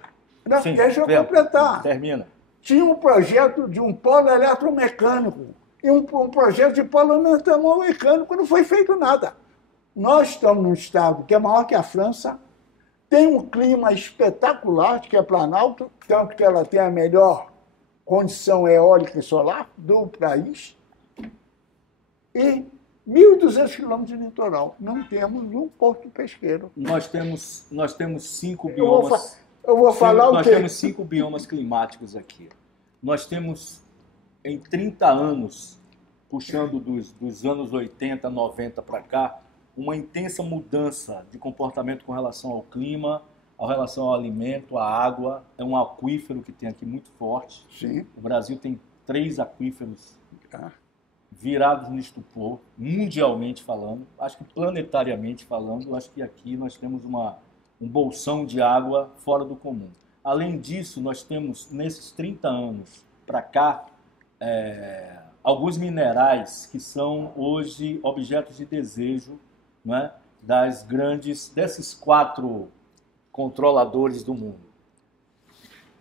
Sim, deixa eu completar. Termina. Tinha um projeto de um polo eletromecânico e um projeto de polo metamecânico, não foi feito nada. Nós estamos num estado que é maior que a França, tem um clima espetacular, que é Planalto, tanto que ela tem a melhor condição eólica e solar do país, e 1.200 quilômetros de litoral. Não temos um porto pesqueiro. Nós temos 5 biomas. Eu vou falar o quê? Nós temos 5 biomas climáticos aqui. Nós temos, em 30 anos, puxando dos anos 80, 90 para cá, uma intensa mudança de comportamento com relação ao clima, com relação ao alimento, à água. É um aquífero que tem aqui muito forte. Sim. O Brasil tem 3 aquíferos virados no estupor, mundialmente falando, acho que planetariamente falando, acho que aqui nós temos um bolsão de água fora do comum. Além disso, nós temos, nesses 30 anos para cá, alguns minerais que são hoje objetos de desejo, não é, desses 4 controladores do mundo.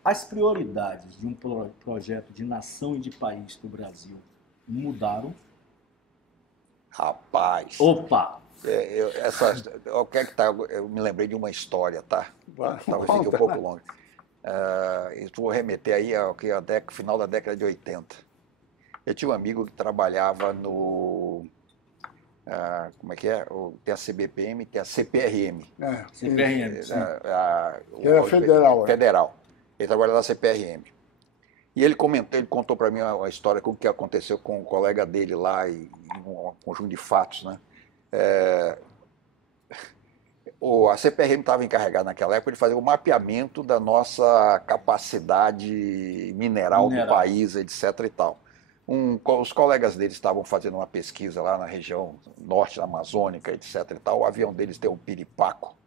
As prioridades de um projeto de nação e de país para o Brasil mudaram? Rapaz. Opa! Eu me lembrei de uma história, tá? Talvez fique um pouco longa. Eu vou remeter aí ao final da década de 80. Eu tinha um amigo que trabalhava no... como é que é? Tem a CBPM, tem a CPRM. CPRM, sim. Que era federal. Federal. Ele trabalhava na CPRM. E ele contou para mim uma história com o que aconteceu com um colega dele lá, e um conjunto de fatos, né? A CPRM estava encarregada naquela época de fazer o mapeamento da nossa capacidade mineral do país, etc. e tal. Os colegas deles estavam fazendo uma pesquisa lá na região norte da Amazônica, etc. e tal. O avião deles deu um piripaco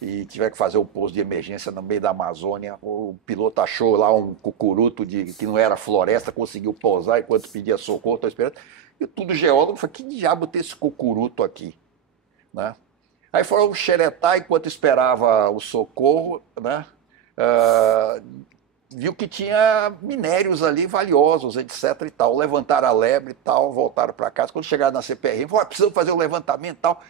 e tiver que fazer o pouso de emergência no meio da Amazônia. O piloto achou lá um cucuruto que não era floresta, conseguiu pousar enquanto pedia socorro, estou esperando. E tudo geólogo falou, que diabo tem esse cucuruto aqui? Né? Aí foram xeretar enquanto esperava o socorro, né? Viu que tinha minérios ali valiosos, etc. e tal. Levantaram a lebre e tal, voltaram para casa. Quando chegaram na CPRM, falaram, precisamos fazer um levantamento e tal.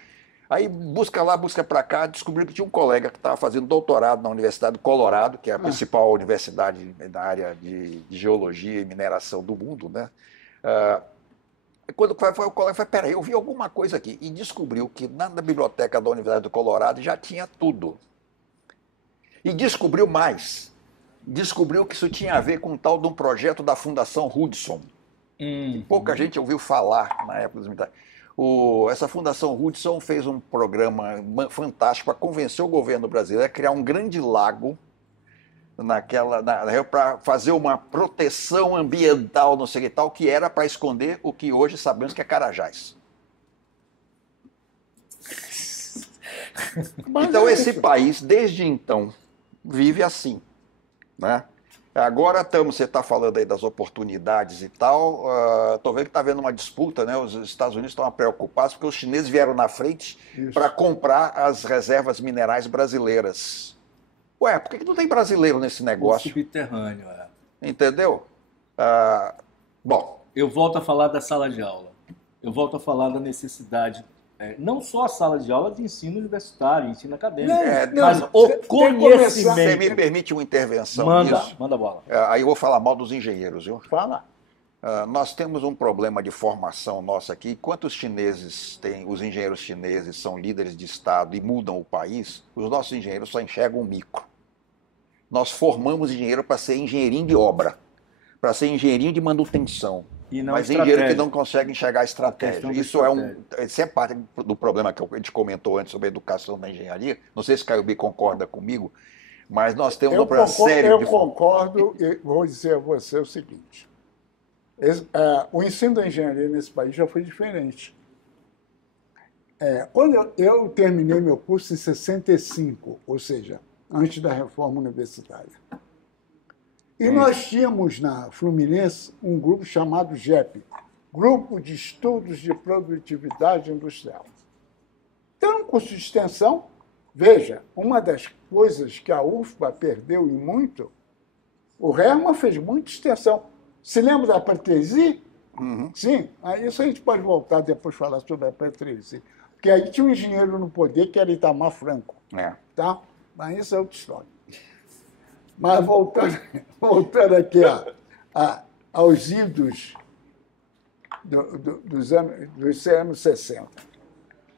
Aí busca lá, busca para cá, descobriram que tinha um colega que estava fazendo doutorado na Universidade do Colorado, que é a principal universidade da área de geologia e mineração do mundo, né? Quando foi o colega, falou, peraí, eu vi alguma coisa aqui. E descobriu que na biblioteca da Universidade do Colorado já tinha tudo. E descobriu mais. Descobriu que isso tinha a ver com um tal de um projeto da Fundação Hudson. Pouca gente ouviu falar na época dos militares. Essa Fundação Hudson fez um programa fantástico para convencer o governo brasileiro a criar um grande lago para fazer uma proteção ambiental, não sei o que tal, que era para esconder o que hoje sabemos que é Carajás. Então esse país, desde então, vive assim, né? Agora você está falando aí das oportunidades e tal, estou vendo que está havendo uma disputa, né? Os Estados Unidos estão preocupados porque os chineses vieram na frente para comprar as reservas minerais brasileiras. Ué, por que não tem brasileiro nesse negócio? O subterrâneo, Entendeu? Bom. Eu volto a falar da sala de aula. Eu volto a falar da necessidade, não só a sala de aula de ensino universitário, ensino acadêmico, mas o conhecimento. Você me permite uma intervenção nisso? Manda bola. Aí eu vou falar mal dos engenheiros, viu? Fala. Nós temos um problema de formação nossa aqui. Enquanto os engenheiros chineses são líderes de Estado e mudam o país, os nossos engenheiros só enxergam o micro. Nós formamos engenheiro para ser engenheirinho de obra, para ser engenheirinho de manutenção, mas engenheiro que não consegue enxergar a estratégia. Isso é parte do problema que a gente comentou antes sobre a educação da engenharia. Não sei se Caio B concorda comigo, mas nós temos um problema sério. Eu concordo e vou dizer a você o seguinte. O ensino da engenharia nesse país já foi diferente. Quando eu terminei meu curso em 65, ou seja, antes da reforma universitária, e nós tínhamos na Fluminense um grupo chamado GEP, Grupo de Estudos de Produtividade Industrial. Então, um curso de extensão, veja, uma das coisas que a UFBA perdeu e muito, o Hermann fez muita extensão. Se lembra da Patresi? Sim. Isso a gente pode voltar depois falar sobre a Patresi. Porque aí tinha um engenheiro no poder que era Itamar Franco. Tá? Mas isso é outra história. Mas voltando aqui aos idos dos anos 60.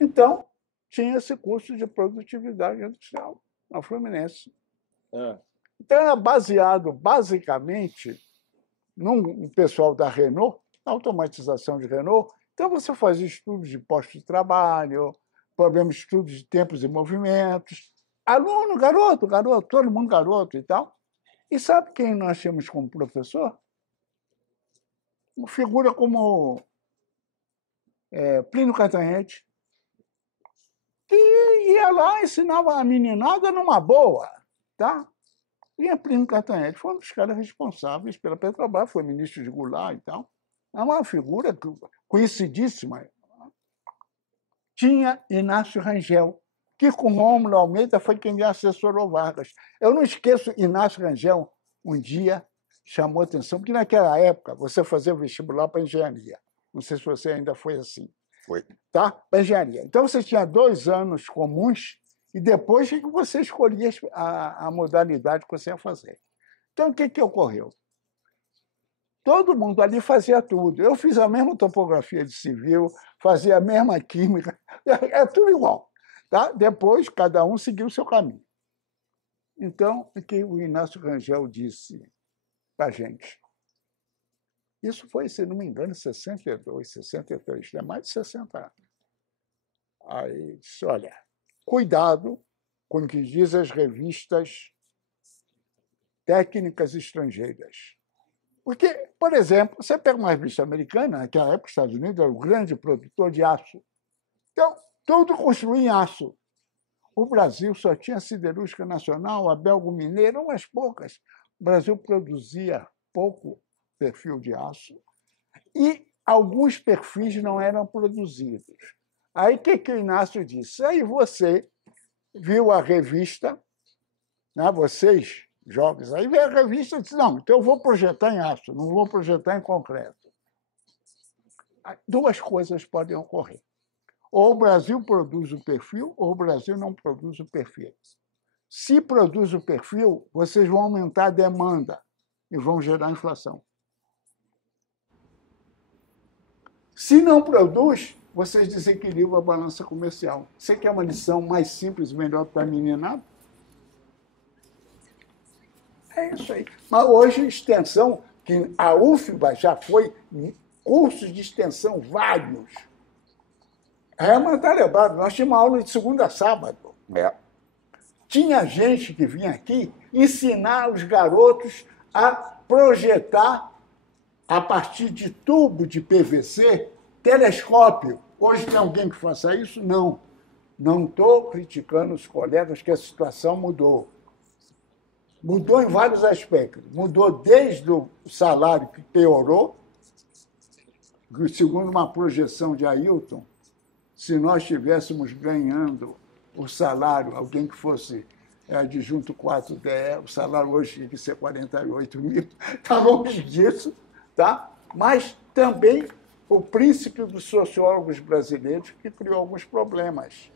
Então, tinha esse curso de produtividade industrial na Fluminense. Então, era baseado, basicamente, no pessoal da Renault, automatização de Renault. Então, você fazia estudos de postos de trabalho, estudos de tempos e movimentos. Aluno, garoto, todo mundo garoto e tal. E sabe quem nós tínhamos como professor? Uma figura como Plínio Castanhete, que ia lá, ensinava a meninada numa boa, tá? Vinha Plínio Castanhete, foi um dos caras responsáveis pela Petrobras, foi ministro de Goulart e tal. É uma figura conhecidíssima. Tinha Inácio Rangel, que com Rômulo Almeida foi quem assessorou Vargas. Eu não esqueço, Inácio Rangel, um dia chamou atenção, porque naquela época você fazia o vestibular para engenharia. Não sei se você ainda foi assim. Foi. Tá? Para engenharia. Então você tinha 2 anos comuns e depois que você escolhia a modalidade que você ia fazer. Então o que ocorreu? Todo mundo ali fazia tudo. Eu fiz a mesma topografia de civil, fazia a mesma química, é tudo igual. Tá? Depois, cada um seguiu o seu caminho. Então, o que o Inácio Rangel disse para a gente? Isso foi, se não me engano, em 62, 63, mais de 60 anos. Aí disse, olha, cuidado com o que dizem as revistas técnicas estrangeiras. Porque, por exemplo, você pega uma revista americana, naquela época os Estados Unidos era o grande produtor de aço. Então, tudo construía em aço. O Brasil só tinha siderúrgica nacional, a belgo-mineira, umas poucas. O Brasil produzia pouco perfil de aço e alguns perfis não eram produzidos. Aí o que o Inácio disse? Aí você viu a revista, né, vocês, jovens, aí veio a revista e disse, não, então eu vou projetar em aço, não vou projetar em concreto. 2 coisas podem ocorrer. Ou o Brasil produz o perfil, ou o Brasil não produz o perfil. Se produz o perfil, vocês vão aumentar a demanda e vão gerar inflação. Se não produz, vocês desequilibram a balança comercial. Você quer uma lição mais simples e melhor para a meninada? É isso aí. Mas hoje, extensão, que a UFBA já foi cursos de extensão vários. É uma tarefa. Nós tínhamos aula de segunda a sábado. Tinha gente que vinha aqui ensinar os garotos a projetar, a partir de tubo de PVC, telescópio. Hoje tem alguém que faça isso? Não. Não estou criticando os colegas, que a situação mudou. Mudou em vários aspectos. Mudou desde o salário, que piorou, segundo uma projeção de Ailton, se nós estivéssemos ganhando o salário, alguém que fosse adjunto 4DE, o salário hoje tinha que ser 48 mil, está longe disso, tá? Mas também o princípio dos sociólogos brasileiros que criou alguns problemas.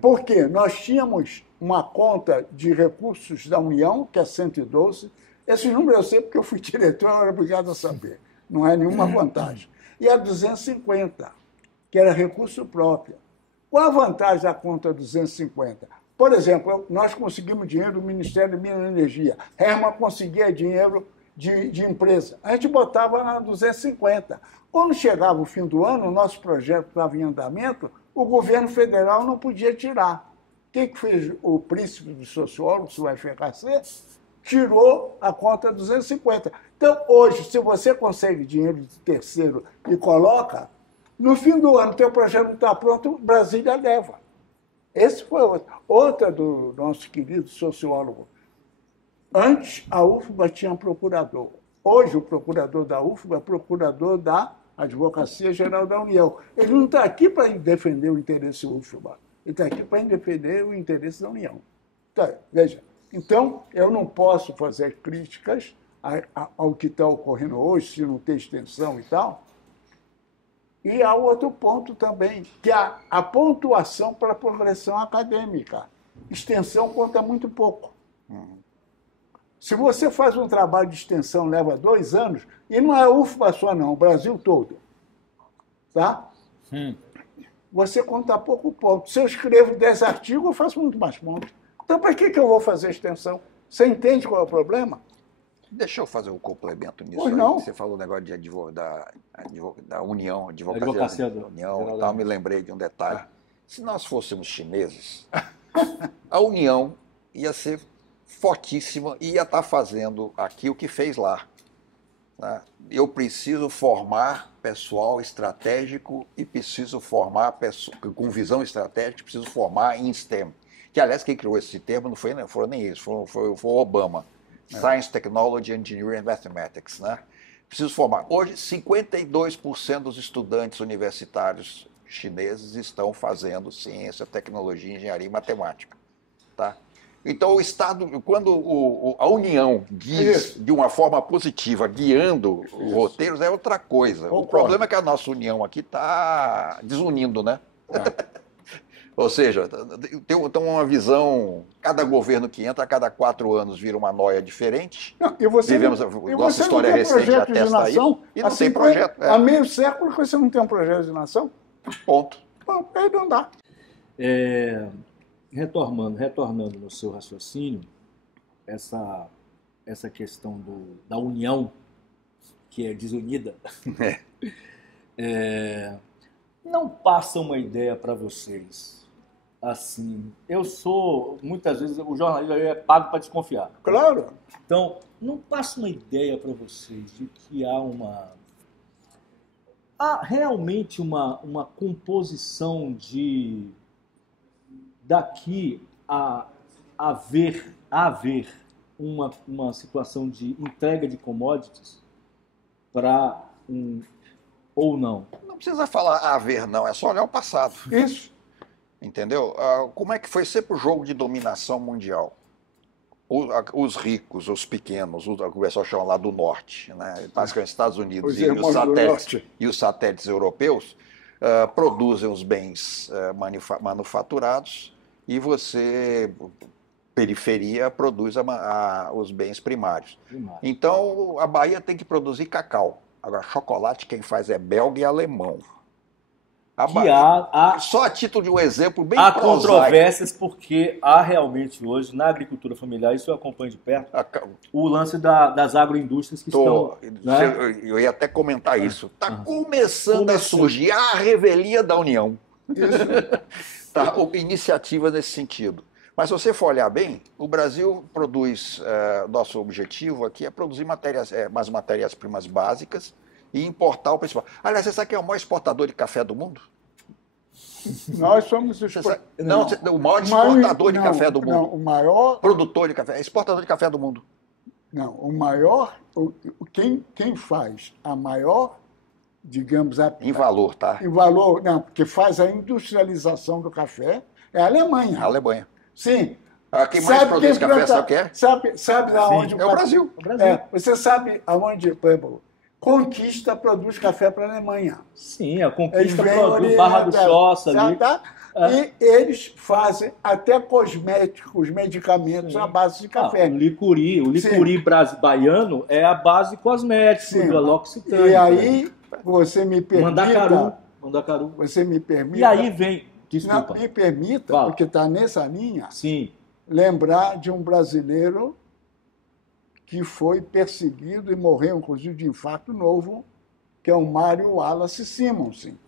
Por quê? Nós tínhamos uma conta de recursos da União, que é 112, esse número eu sei porque eu fui diretor, eu era obrigado a saber, não é nenhuma vantagem, e a 250, que era recurso próprio. Qual a vantagem da conta 250? Por exemplo, nós conseguimos dinheiro do Ministério de Minas e Energia. Herman conseguia dinheiro de empresa. A gente botava na 250. Quando chegava o fim do ano, o nosso projeto estava em andamento, o governo federal não podia tirar. O que fez o príncipe dos sociólogos, o FHC? Tirou a conta 250. Então, hoje, se você consegue dinheiro de terceiro e coloca, no fim do ano, teu projeto não está pronto, Brasília leva. Esse foi outra do nosso querido sociólogo. Antes, a UFBA tinha um procurador. Hoje, o procurador da UFBA é procurador da Advocacia Geral da União. Ele não está aqui para defender o interesse UFBA. Ele está aqui para defender o interesse da União. Então, veja, então, eu não posso fazer críticas ao que está ocorrendo hoje, se não tem extensão e tal. E há outro ponto também, que é a pontuação para a progressão acadêmica. Extensão conta muito pouco. Se você faz um trabalho de extensão, leva 2 anos, e não é a UFBA só não, o Brasil todo, tá? Você conta pouco ponto. Se eu escrevo 10 artigos, eu faço muito mais pontos. Então, para que eu vou fazer extensão? Você entende qual é o problema? Deixa eu fazer um complemento nisso. Pois não. Você falou o negócio da União, Advocacia da União, tal, me lembrei de um detalhe. Se nós fôssemos chineses, a União ia ser fortíssima e ia estar fazendo aqui o que fez lá. né? Eu preciso formar pessoal estratégico e preciso formar com visão estratégica, preciso formar em STEM. Que, aliás, quem criou esse termo não foram nem eles, foi o Obama. Science, Technology, Engineering and Mathematics. Né? Preciso formar. Hoje, 52% dos estudantes universitários chineses estão fazendo ciência, tecnologia, engenharia e matemática. Tá? Então, o Estado, quando a União guia de uma forma positiva, guiando os roteiros, é outra coisa. O problema é que a nossa União aqui está desunindo, né? Ou seja, tem uma visão, cada governo que entra, a cada 4 anos vira uma noia diferente. Não, Vivemos, nossa história recente atesta isso, e não tem projeto. Há meio século que você não tem um projeto de nação. Ponto. Bom, aí não dá. Retornando no seu raciocínio, essa questão da união, que é desunida, não passa uma ideia para vocês. Assim, muitas vezes, o jornalismo é pago para desconfiar. Claro. Então, não passa uma ideia para vocês de que há realmente uma composição daqui a haver uma situação de entrega de commodities para ou não? Não precisa falar haver, não, é só olhar o passado. Isso. Entendeu? Como é que foi sempre o jogo de dominação mundial? Os ricos, os pequenos, o pessoal chama lá do norte, né? Basicamente Estados Unidos e os satélites europeus, produzem os bens manufaturados e você, periferia, produz os bens primários. Então, a Bahia tem que produzir cacau. Agora, chocolate quem faz é belga e alemão. Só a título de um exemplo bem prosaico. Há controvérsias porque há realmente hoje, na agricultura familiar, isso eu acompanho de perto, o lance das agroindústrias que estão... Né? Eu ia até comentar isso. Está começando a surgir a revelia da União. Tá, iniciativa nesse sentido. Mas se você for olhar bem, o Brasil produz... nosso objetivo aqui é produzir mais matérias-primas básicas e importar o principal. Aliás, você sabe quem é o maior exportador de café do mundo? Nós somos o maior exportador de café do mundo. Não, o maior... Produtor de café, exportador de café do mundo. Não, o maior... Quem faz a maior, digamos... Em valor, tá? Em valor, não, porque faz a industrialização do café é a Alemanha. A Alemanha. Sim. Quem mais produz café, sabe o que é? Sabe aonde... É o Brasil. Você sabe aonde, por exemplo, Conquista produz café para a Alemanha. Sim, a Conquista produz Barra do Choça ali. Tá? E eles fazem até cosméticos, medicamentos à base de café. O licuri baiano é a base cosmética do L'Occitane. E aí, você me permita... Mandacaru. Você me permita... E aí vem... Desculpa. Não, me permita, porque está nessa linha, sim, lembrar de um brasileiro que foi perseguido e morreu, inclusive, de infarto novo, que é o Mário Wallace Simonsen,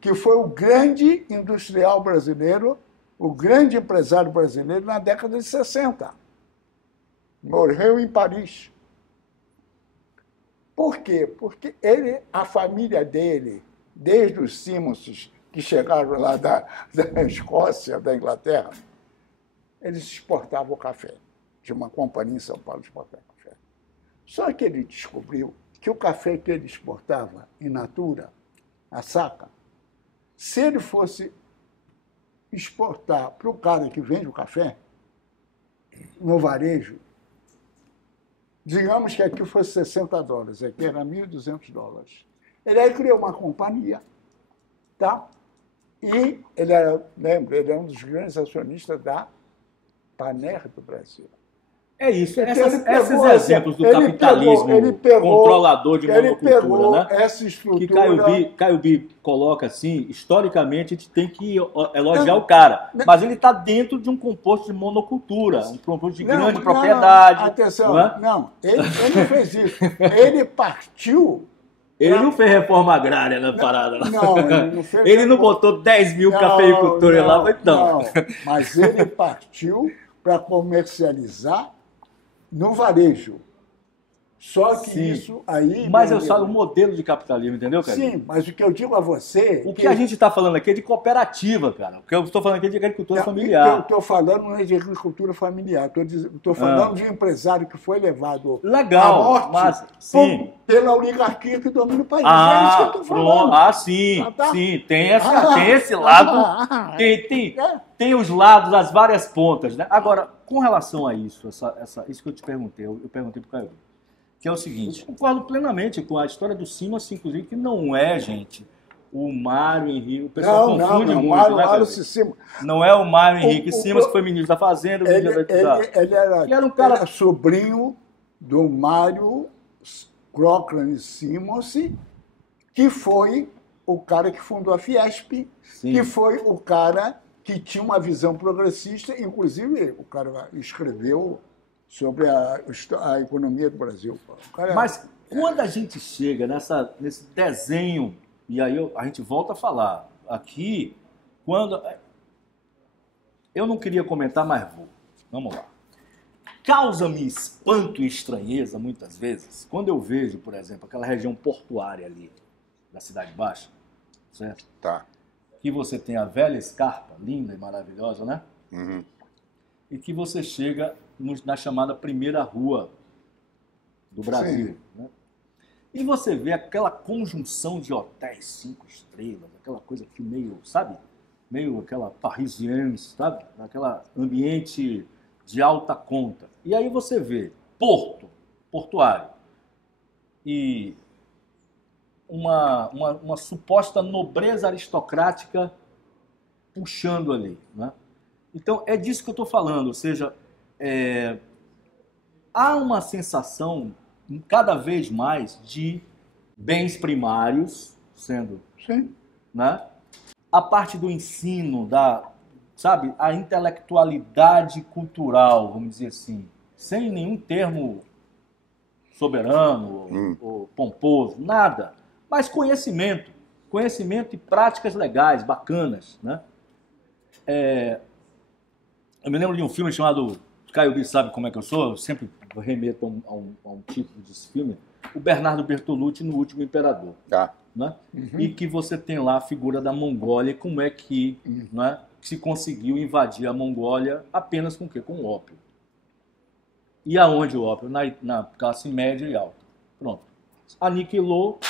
que foi o grande industrial brasileiro, o grande empresário brasileiro na década de 60. Morreu em Paris. Por quê? Porque a família dele, desde os Simonsens, que chegaram lá da Escócia, da Inglaterra, eles exportavam café. Tinha uma companhia em São Paulo que exportava café. Só que ele descobriu que o café que ele exportava in natura, a saca, se ele fosse exportar para o cara que vende o café, no varejo, digamos que aqui fosse $60, aqui era $1.200. Ele aí criou uma companhia, tá? E ele era, ele é um dos grandes acionistas da Paner do Brasil. É isso, esses exemplos do capitalismo controlador de monocultura, né? Essa estrutura... Que Caio B coloca assim, historicamente a gente tem que elogiar o cara, mas ele está dentro de um composto de monocultura, um composto de grande propriedade. Atenção, ele não fez isso. Ele partiu... Ele não fez reforma agrária na parada. Não, ele não fez. Ele não botou 10 mil cafeicultores lá, mas não. Mas ele partiu para comercializar no varejo. Só que Sim. isso aí... Mas eu falo o modelo de capitalismo, entendeu, cara? Sim, mas o que eu digo a você... O que a gente está falando aqui é de cooperativa, cara. O que eu estou falando aqui é de agricultura O que eu familiar. estou falando não é de agricultura familiar. Estou falando de um empresário que foi levado Legal, à morte mas sim. pela oligarquia que domina o país. É isso que eu estou falando. Sim, Tá? sim. Tem esse lado. Tem os lados, as várias pontas, né? Agora, com relação a isso, isso que eu te perguntei, eu perguntei para o Caio, que é o seguinte, eu concordo plenamente com a história do Simas, inclusive, que não é, gente, o Mário Henrique, o pessoal confunde muito, Mário, né, Mário Simas? Não é o Mário Henrique Simas, que foi ministro da Fazenda, ele era um cara... era sobrinho do Mário Cochrane Simas, que foi o cara que fundou a Fiesp, Sim. que foi o cara que tinha uma visão progressista, inclusive o cara escreveu sobre a economia do Brasil. Mas quando a gente chega nesse desenho, e aí a gente volta a falar, aqui, quando... Eu não queria comentar, mas vou. Vamos lá. Causa-me espanto e estranheza, muitas vezes, quando eu vejo, por exemplo, aquela região portuária ali, da Cidade Baixa, certo? Tá. Que você tem a velha escarpa, linda e maravilhosa, né? Uhum. E que você chega na chamada primeira rua do Brasil. Né? E você vê aquela conjunção de hotéis 5 estrelas, aquela coisa que meio, sabe? Meio aquela parisiense, sabe? Aquela ambiente de alta conta. E aí você vê portuário, e uma suposta nobreza aristocrática puxando ali, né? Então, é disso que eu estou falando, ou seja, há uma sensação cada vez mais de bens primários sendo, Sim. né? A parte do ensino, sabe, a intelectualidade cultural, vamos dizer assim, sem nenhum termo soberano ou pomposo, nada, mas conhecimento e práticas legais, bacanas, né? Eu me lembro de um filme chamado Caio B sabe como é que eu sou, eu sempre remeto a um título desse filme, o Bernardo Bertolucci no Último Imperador. Tá. Né? E que você tem lá a figura da Mongólia, como é que né, se conseguiu invadir a Mongólia apenas com o quê? Com o ópio. E aonde o ópio? Na classe média e alta. Pronto. Aniquilou,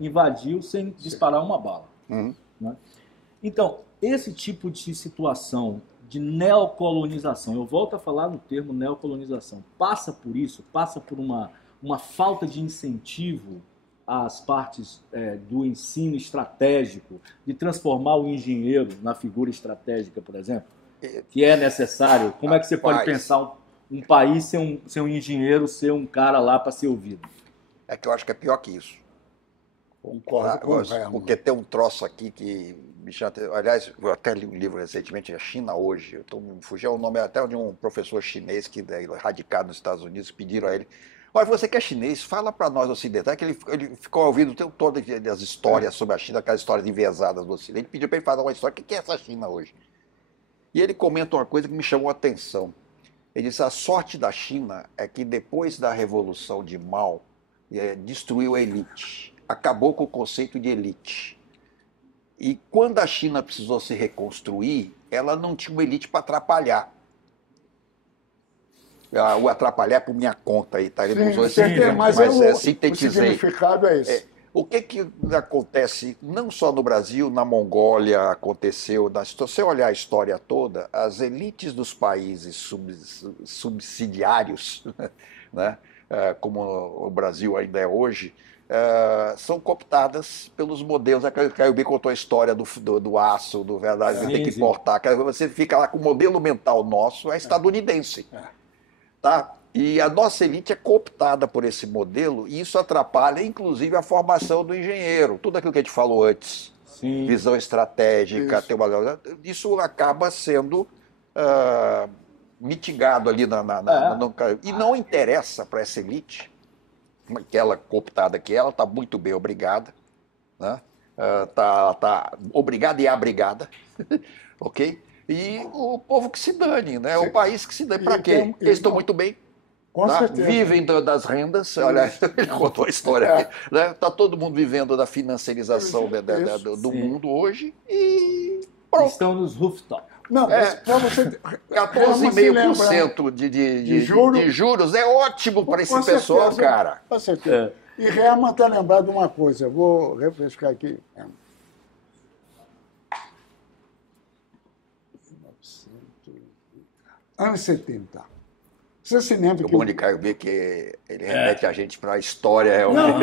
invadiu sem disparar uma bala. Né? Então, esse tipo de situação de neocolonização, eu volto a falar no termo neocolonização, passa por isso, passa por uma falta de incentivo às partes do ensino estratégico, de transformar o engenheiro na figura estratégica, por exemplo, que é necessário. Como é que você pode pensar um país ser um engenheiro, ser um cara lá para ser ouvido? É que eu acho que é pior que isso. Concordo com o Herman. Porque tem um troço aqui que... Aliás, eu até li um livro recentemente, A China Hoje. Me fugiu o nome até de um professor chinês que é radicado nos Estados Unidos, pediram a ele: olha, você que é chinês, fala para nós ocidentais, que ele ficou ouvindo o tempo todo das histórias sobre a China, aquelas histórias enviesadas do Ocidente. Ele pediu para ele falar uma história: o que é essa China hoje? E ele comenta uma coisa que me chamou a atenção. Ele disse: a sorte da China é que depois da Revolução de Mao, destruiu a elite, acabou com o conceito de elite. E quando a China precisou se reconstruir, ela não tinha uma elite para atrapalhar. O atrapalhar é por minha conta aí, tá? Ele usou esse termo, mas sintetizei. O significado é esse. O que acontece, não só no Brasil, na Mongólia aconteceu, se você olhar a história toda, as elites dos países subsidiários, né, como o Brasil ainda é hoje, são cooptadas pelos modelos. A Caio B contou a história do aço, do verdade, que tem que importar. Você fica lá com o modelo mental nosso, é estadunidense. Tá? E a nossa elite é cooptada por esse modelo, e isso atrapalha, inclusive, a formação do engenheiro. Tudo aquilo que a gente falou antes. Sim. Visão estratégica, isso acaba sendo mitigado ali e não interessa para essa elite, aquela cooptada que ela está muito bem obrigada, né? Tá obrigada e abrigada, ok? E o povo que se dane, né? O país que se dane. Para quê? Eles estão muito bem. Com tá? certeza. Vivem das rendas. Olha, ele contou a história aqui. Né? Tá todo mundo vivendo da financiarização do mundo hoje e pronto. Estão nos rooftops. Não, mas para você... 14,5% de juros é ótimo para esse pessoal, cara. Com certeza. E Herman está lembrado de uma coisa, eu vou refrescar aqui. Anos 70. Você se lembra O que... bom de Caio B que ele remete a gente para a história. Não,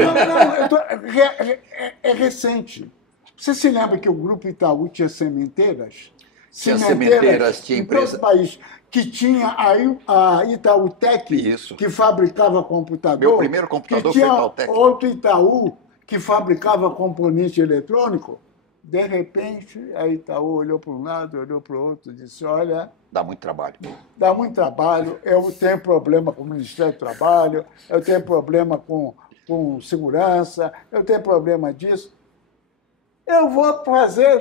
é recente. Você se lembra que o Grupo Itaú tinha sementeiras? Tinha sementeiras, tinha empresa. Em todo o país. Que tinha a Itautec, Isso. que fabricava computador. Meu primeiro computador que foi tinha Itautec. outro Itaú, que fabricava componente eletrônico. De repente, a Itaú olhou para um lado, olhou para o outro, disse, olha... Dá muito trabalho. Dá muito trabalho, eu tenho problema com o Ministério do Trabalho, eu tenho problema com segurança, eu tenho problema disso. Eu vou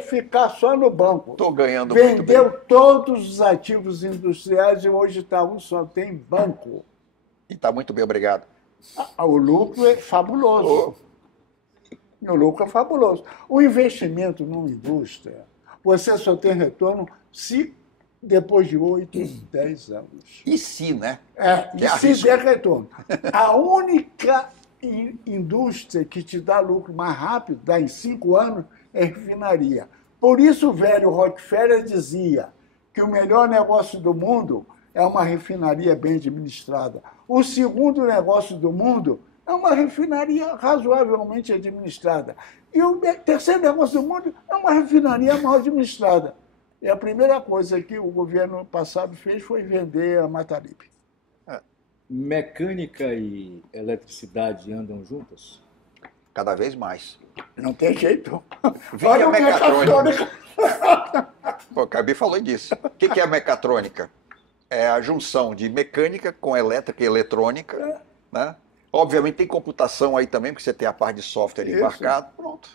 ficar só no banco. Estou ganhando muito bem. Vendeu todos os ativos industriais e hoje Itaú só tem banco. E está muito bem, obrigado. O lucro é fabuloso. O lucro é fabuloso. O investimento numa indústria, você só tem retorno se depois de 8, 10 anos. E se, né? E se der retorno. A única indústria que te dá lucro mais rápido, dá em 5 anos, é refinaria. Por isso o velho Rockefeller dizia que o melhor negócio do mundo é uma refinaria bem administrada. O segundo negócio do mundo é uma refinaria razoavelmente administrada. E o terceiro negócio do mundo é uma refinaria mal administrada. E a primeira coisa que o governo passado fez foi vender a Mataripe. Mecânica e eletricidade andam juntas? Cada vez mais. Não tem jeito. Olha a mecatrônica. Pô, o Cabi falou disso. O que é a mecatrônica? É a junção de mecânica com elétrica e eletrônica. Né? Obviamente tem computação aí também, porque você tem a parte de software embarcado. Pronto.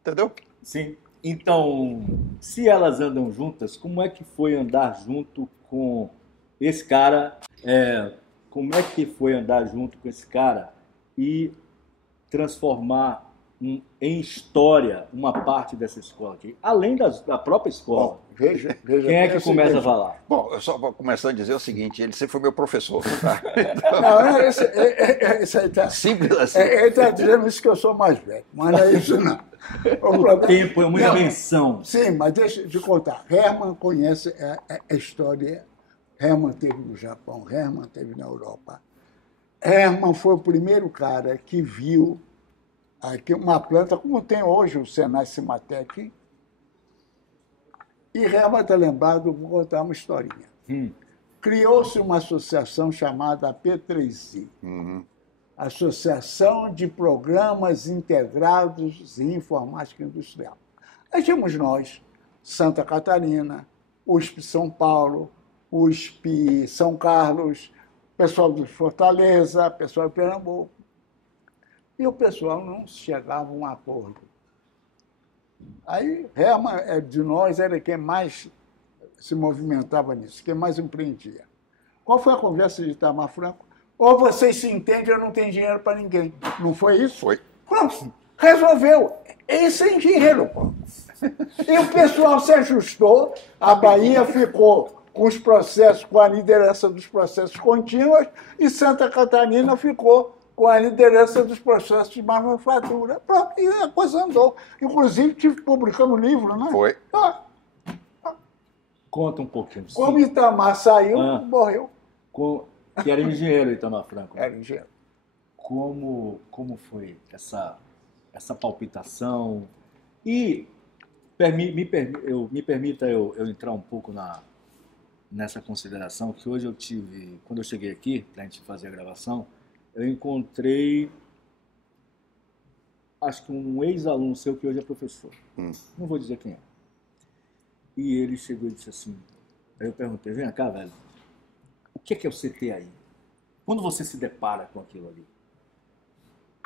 Entendeu? Sim. Então, se elas andam juntas, como é que foi andar junto com esse cara? Como é que foi andar junto com esse cara e transformar em história uma parte dessa escola aqui, além da própria escola? Bom, veja, quem é que começa a falar? Bom, eu só vou começando a dizer o seguinte, ele sempre foi meu professor. Tá? Não, esse aí tá... Simples assim. Ele está dizendo isso que eu sou mais velho, mas não é isso não. O tempo é uma invenção. Sim, mas deixa eu te contar. Herman conhece a história. Herman esteve no Japão, Herman esteve na Europa. Herman foi o primeiro cara que viu aqui uma planta, como tem hoje o Senai Cimatec. E Herman está lembrado, vou contar uma historinha. Criou-se uma associação chamada P3I. Associação de Programas Integrados em Informática Industrial. Aí tínhamos nós, Santa Catarina, USP São Paulo, USP São Carlos, pessoal de Fortaleza, pessoal de Pernambuco. E o pessoal não chegava a um acordo. Aí, Herman, de nós, era quem mais se movimentava nisso, quem mais empreendia. Qual foi a conversa de Itamar Franco? Ou vocês se entendem ou não tem dinheiro para ninguém. Não foi isso? Foi. Pronto, resolveu. E sem dinheiro, pô. E o pessoal se ajustou, a Bahia ficou com os processos, com a liderança dos processos contínuos, e Santa Catarina ficou com a liderança dos processos de manufatura. Pronto, e a coisa andou. Inclusive, tive publicando um livro, né? Foi. Conta um pouquinho. Como Itamar saiu, morreu. Que era engenheiro, Itamar Franco. Era engenheiro. Como foi essa palpitação? E me permita eu entrar um pouco nessa consideração, que hoje eu tive, quando eu cheguei aqui, para a gente fazer a gravação, eu encontrei, acho que um ex-aluno seu que hoje é professor. Não vou dizer quem é. E ele chegou e disse assim, aí eu perguntei, vem cá, velho, o que é o CT aí? Quando você se depara com aquilo ali?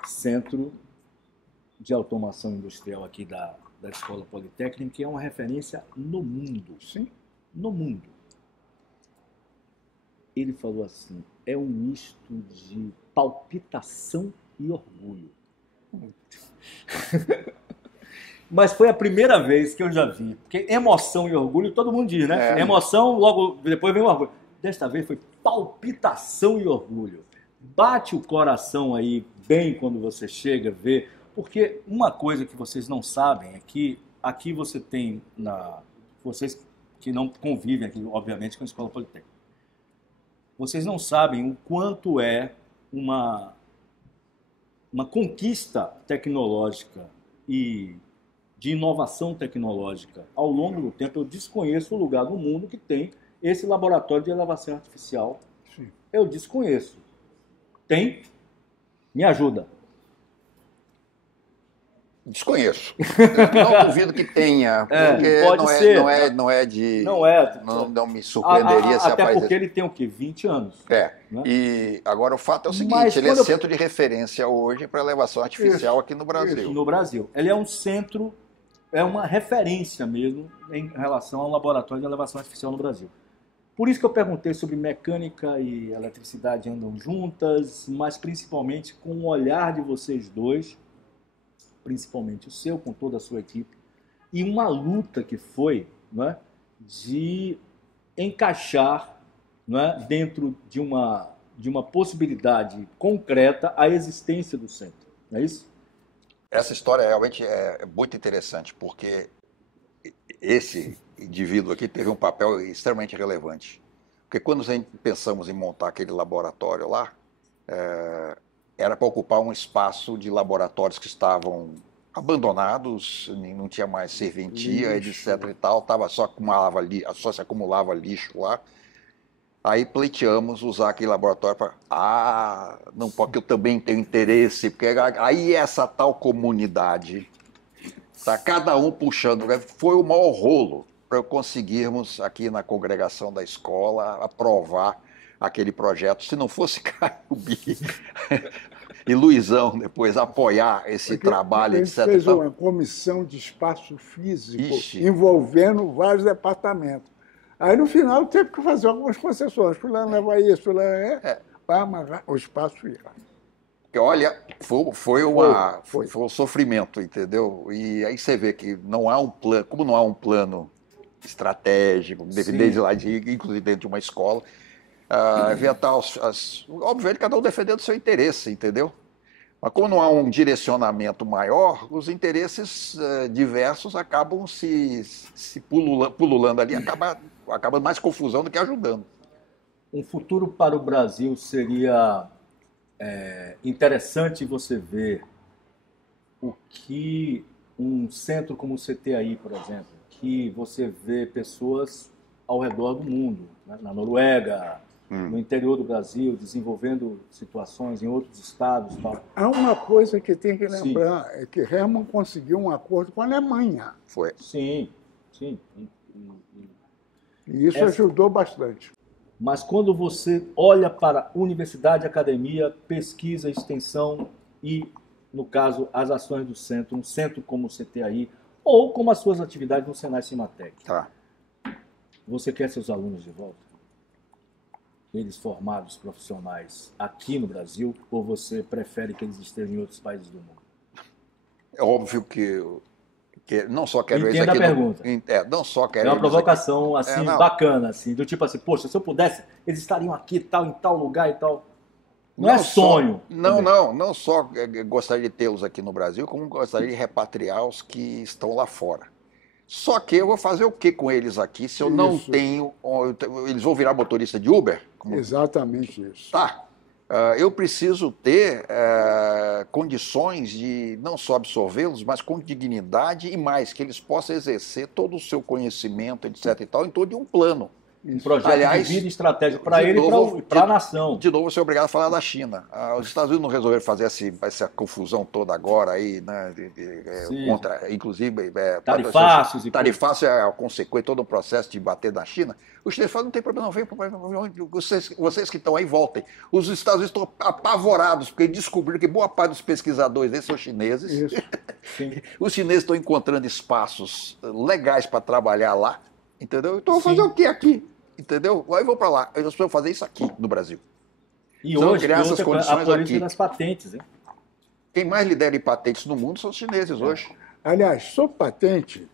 Centro de Automação Industrial aqui da Escola Politécnica, que é uma referência no mundo. Sim. No mundo. Ele falou assim, é um misto de palpitação e orgulho. Mas foi a primeira vez que eu já vi. Porque emoção e orgulho, todo mundo diz, né? Emoção, logo depois vem o orgulho. Desta vez foi palpitação e orgulho. Bate o coração aí bem quando você chega, vê. Porque uma coisa que vocês não sabem é que aqui você tem, vocês que não convivem aqui, obviamente, com a Escola Politécnica, vocês não sabem o quanto é uma conquista tecnológica e de inovação tecnológica. Ao longo do tempo, eu desconheço o lugar do mundo que tem esse laboratório de elevação artificial. Sim. Eu desconheço. Tem? Me ajuda. Desconheço. Não duvido que tenha, porque pode ser. Não me surpreenderia se até aparecesse. porque ele tem o quê? 20 anos. Né? E agora o fato é o seguinte, ele é centro de referência hoje para elevação artificial aqui no Brasil. Isso, no Brasil. Ele é um centro, é uma referência mesmo em relação ao laboratório de elevação artificial no Brasil. Por isso que eu perguntei sobre mecânica e eletricidade andam juntas, mas principalmente com o olhar de vocês dois, principalmente o seu, com toda a sua equipe, e uma luta que foi, né, de encaixar, né, dentro de uma possibilidade concreta a existência do centro. Não é isso? Essa história realmente é muito interessante, porque esse indivíduo aqui teve um papel extremamente relevante. Porque quando pensamos em montar aquele laboratório lá, era para ocupar um espaço de laboratórios que estavam abandonados, não tinha mais serventia, etc. e tal, só se acumulava lixo lá. Aí pleiteamos usar aquele laboratório para... não, porque eu também tenho interesse, porque aí essa tal comunidade, tá, cada um puxando, foi o maior rolo para conseguirmos aqui na congregação da escola aprovar aquele projeto. Se não fosse Caio Bi e Luizão depois apoiar esse trabalho, etc. A gente fez uma comissão de espaço físico envolvendo vários departamentos. Aí, no final, teve que fazer algumas concessões. Fulano leva isso, fulano para amarrar o espaço ir. Olha, foi um sofrimento, entendeu? E aí você vê que não há um plano, como não há um plano estratégico, desde lá, inclusive dentro de uma escola, inventar obviamente, cada um defendendo o seu interesse, entendeu? Mas como não há um direcionamento maior, os interesses diversos acabam se pululando ali, acaba mais confusão do que ajudando. Um futuro para o Brasil seria interessante você ver o que um centro como o CTAI, por exemplo, que você vê pessoas ao redor do mundo, né? Na Noruega, no interior do Brasil, desenvolvendo situações em outros estados. Tal. Há uma coisa que tem que lembrar, é que Hermann conseguiu um acordo com a Alemanha. Foi. Sim. E isso ajudou bastante. Mas quando você olha para universidade, academia, pesquisa, extensão e, no caso, as ações do centro, um centro como o CTAI, ou como as suas atividades no Senai Cimatec, você quer seus alunos de volta? Eles formados profissionais aqui no Brasil, ou você prefere que eles estejam em outros países do mundo? É óbvio que não só quero eles aqui. Entenda a pergunta. Não só quero é uma eles provocação aqui. Assim, bacana, assim, do tipo assim, poxa, se eu pudesse, eles estariam aqui em tal lugar e tal. Não é sonho. Não só gostaria de tê-los aqui no Brasil, como gostaria de repatriar os que estão lá fora. Só que eu vou fazer o que com eles aqui se eu não tenho... Eles vão virar motorista de Uber? Exatamente isso. Tá. Eu preciso ter condições de não só absorvê-los, mas com dignidade e mais, que eles possam exercer todo o seu conhecimento, etc. e tal, em todo um plano. Um projeto de vida estratégico para ele e para a nação. De novo, eu sou obrigado a falar da China. Os Estados Unidos não resolveram fazer essa confusão toda agora aí, né? Contra, inclusive, tarifácio é a consequência, todo o processo de bater na China. Os chineses falam, não tem problema, não, vem, vocês que estão aí, voltem. Os Estados Unidos estão apavorados, porque descobriram que boa parte dos pesquisadores desses são chineses. Isso. Os chineses estão encontrando espaços legais para trabalhar lá. Entendeu? Então, eu vou fazer o que aqui? entendeu? Aí vou para lá. Nós precisamos fazer isso aqui no Brasil. E Precisamos hoje, criar essas a condições política aqui. das patentes, hein? Quem mais lidera em patentes no mundo são os chineses hoje. Aliás, sobre patente,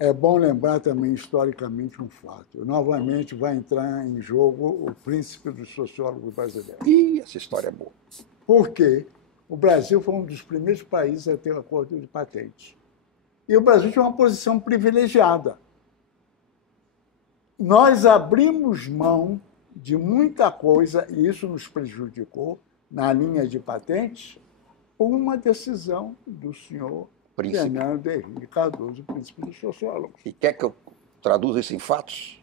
é bom lembrar também historicamente um fato. Novamente vai entrar em jogo o príncipe dos sociólogos brasileiros. Ih, essa história é boa. Por quê? O Brasil foi um dos primeiros países a ter um acordo de patente. E o Brasil tinha uma posição privilegiada. Nós abrimos mão de muita coisa, e isso nos prejudicou, na linha de patentes, por uma decisão do senhor Príncipe. Fernando Henrique Cardoso, príncipe dos sociólogos. E quer que eu traduza isso em fatos?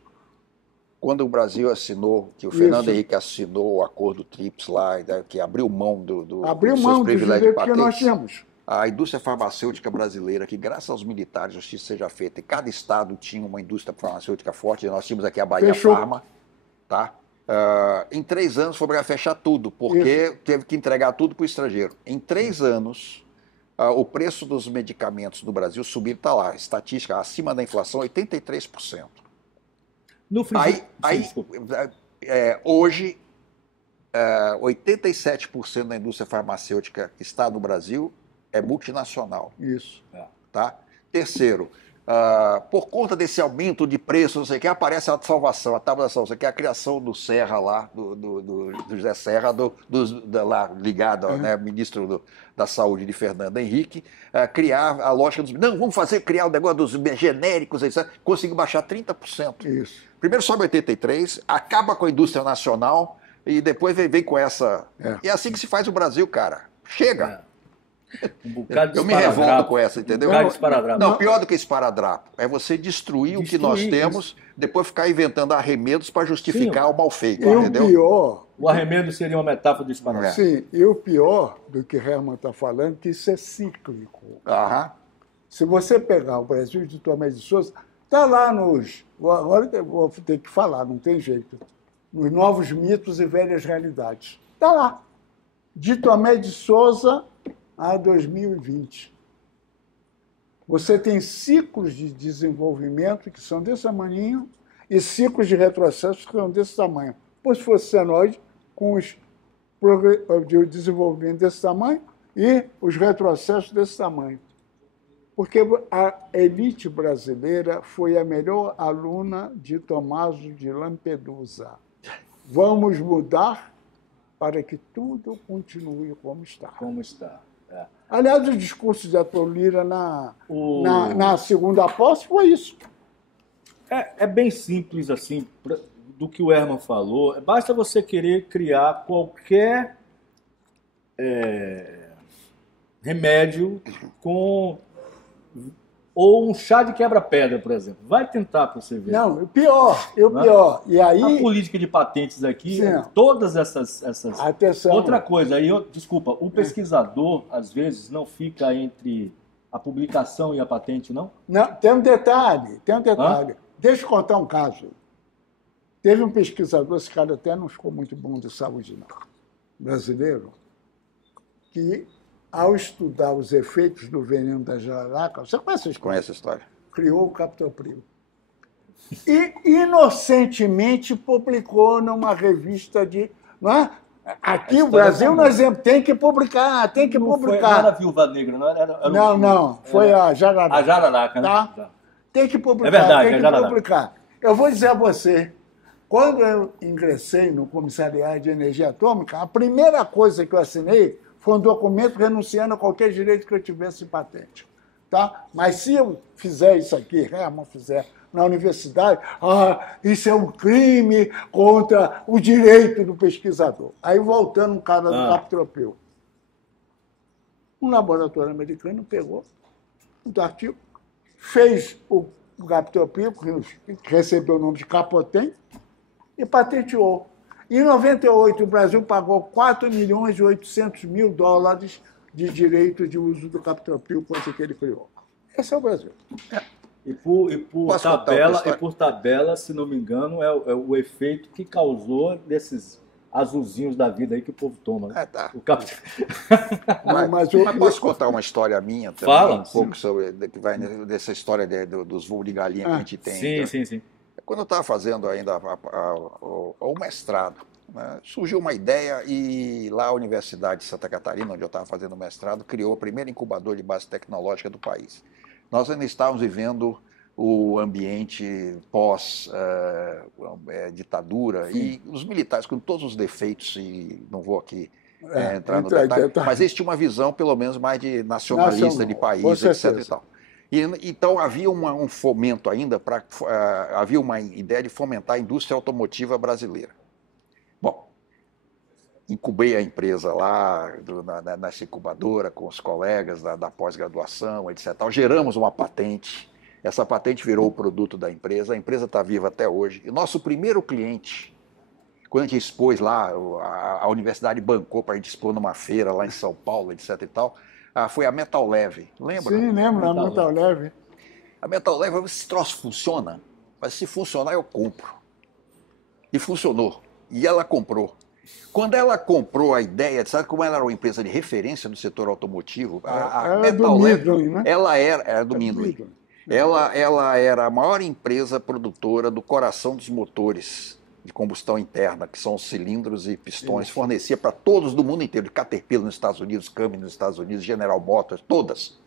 Quando o Brasil assinou, que o Fernando Henrique assinou o acordo TRIPS lá, que abriu mão Abriu dos mão seus do privilégios de direito que nós patentes, tínhamos. a indústria farmacêutica brasileira, que graças aos militares a justiça seja feita, e cada estado tinha uma indústria farmacêutica forte, nós tínhamos aqui a Bahia Fechou. Farma, tá? Em 3 anos foi obrigado a fechar tudo, porque teve que entregar tudo para o estrangeiro. Em 3 anos, o preço dos medicamentos no Brasil subiu, está lá, estatística acima da inflação, 83%. No Hoje, 87% da indústria farmacêutica que está no Brasil é multinacional. Isso. Tá? Terceiro, por conta desse aumento de preço, não sei o que, aparece a salvação, a tábua da salvação, que é a criação do Serra lá, do José Serra, lá ligado ao ministro da Saúde de Fernando Henrique, criar a lógica dos... Não, vamos criar o negócio dos genéricos, conseguiu baixar 30%. Isso. Primeiro sobe 83%, acaba com a indústria nacional e depois vem com essa... E é assim que se faz o Brasil, cara. Chega! Um bocado de Eu me revolto com essa, entendeu? Um bocado de esparadrapo. Não, pior do que esparadrapo é você destruir o que nós temos, depois ficar inventando arremedos para justificar o mal feito, E entendeu? o pior... O arremedo seria uma metáfora do esparadrapo. Sim, e o pior do que Herman está falando, que isso é cíclico. Aham. Se você pegar o Brasil de Tomé de Souza, está lá nos... Agora eu vou ter que falar, não tem jeito. Nos novos mitos e velhas realidades. Está lá. De Tomé de Souza a 2020. Você tem ciclos de desenvolvimento que são desse tamanho e ciclos de retrocesso que são desse tamanho. Pois se fosse senoide, com os de desenvolvimento desse tamanho e os retrocessos desse tamanho. Porque a elite brasileira foi a melhor aluna de Tommaso de Lampedusa. Vamos mudar para que tudo continue como está. Como está. Aliás, o discurso de Arthur Lira na segunda posse foi isso. É bem simples assim, do que o Herman falou. Basta você querer criar qualquer remédio com... Ou um chá de quebra-pedra, por exemplo. Vai tentar para você ver. Não, pior. E aí... A política de patentes aqui, Sim. todas essas... Atenção. Outra coisa, desculpa, o pesquisador, às vezes, não fica entre a publicação e a patente, não? Não, tem um detalhe. Deixa eu contar um caso. Teve um pesquisador, esse cara até não ficou muito bom de saúde, não, brasileiro, que... ao estudar os efeitos do veneno da jararaca, você conhece a história? Conhece a história. Criou o captopril. E, inocentemente, publicou numa revista de... Não é? Aqui, o Brasil, nós tem que publicar, tem que publicar. Não era a Viúva Negra, não era... Não, foi a jararaca. A jararaca, né? Tá? Tem que publicar, é verdade, tem que publicar. Eu vou dizer a você, quando eu ingressei no Comissariado de Energia Atômica, a primeira coisa que eu assinei foi um documento renunciando a qualquer direito que eu tivesse em patente. Tá? Mas se eu fizer isso aqui, Herman fizer, na universidade, isso é um crime contra o direito do pesquisador. Aí, voltando um cara do captopril. Um laboratório americano pegou um artigo, fez o captopril, que recebeu o nome de Capotem, e patenteou. Em 98, o Brasil pagou 4.800.000 dólares de direito de uso do captopril, coisa que ele criou. Esse é o Brasil. E por tabela, se não me engano, é o efeito que causou desses azulzinhos da vida aí que o povo toma. Né? Tá. Mas posso contar uma história minha também? Fala, um pouco sobre dessa história dos voos de galinha que a gente tem. Sim. Quando eu estava fazendo ainda o mestrado, né, surgiu uma ideia e lá a Universidade de Santa Catarina, onde eu estava fazendo o mestrado, criou o primeiro incubador de base tecnológica do país. Nós ainda estávamos vivendo o ambiente pós-ditadura e os militares, com todos os defeitos, e não vou aqui entrar no detalhe, mas eles tinham uma visão, pelo menos, mais de nacionalista de país, etc. E tal. Então havia um fomento ainda, havia uma ideia de fomentar a indústria automotiva brasileira. Bom, incubei a empresa lá, nessa incubadora, com os colegas da pós-graduação, etc. Geramos uma patente, essa patente virou o produto da empresa, a empresa está viva até hoje. E nosso primeiro cliente, quando a gente expôs lá, a universidade bancou para a gente expor numa feira lá em São Paulo, etc. e tal, foi a Metal Leve, lembra? Sim, lembro, a Metal Leve. A Metal Leve, esse troço funciona, mas se funcionar eu compro. E funcionou. E ela comprou. Quando ela comprou a ideia, sabe como ela era uma empresa de referência no setor automotivo? A Metal Leve, né? Ela era do Mindlin. Ela era a maior empresa produtora do coração dos motores de combustão interna, que são os cilindros e pistões, fornecia para todos do mundo inteiro, de Caterpillar nos Estados Unidos, Cummins nos Estados Unidos, General Motors, todas.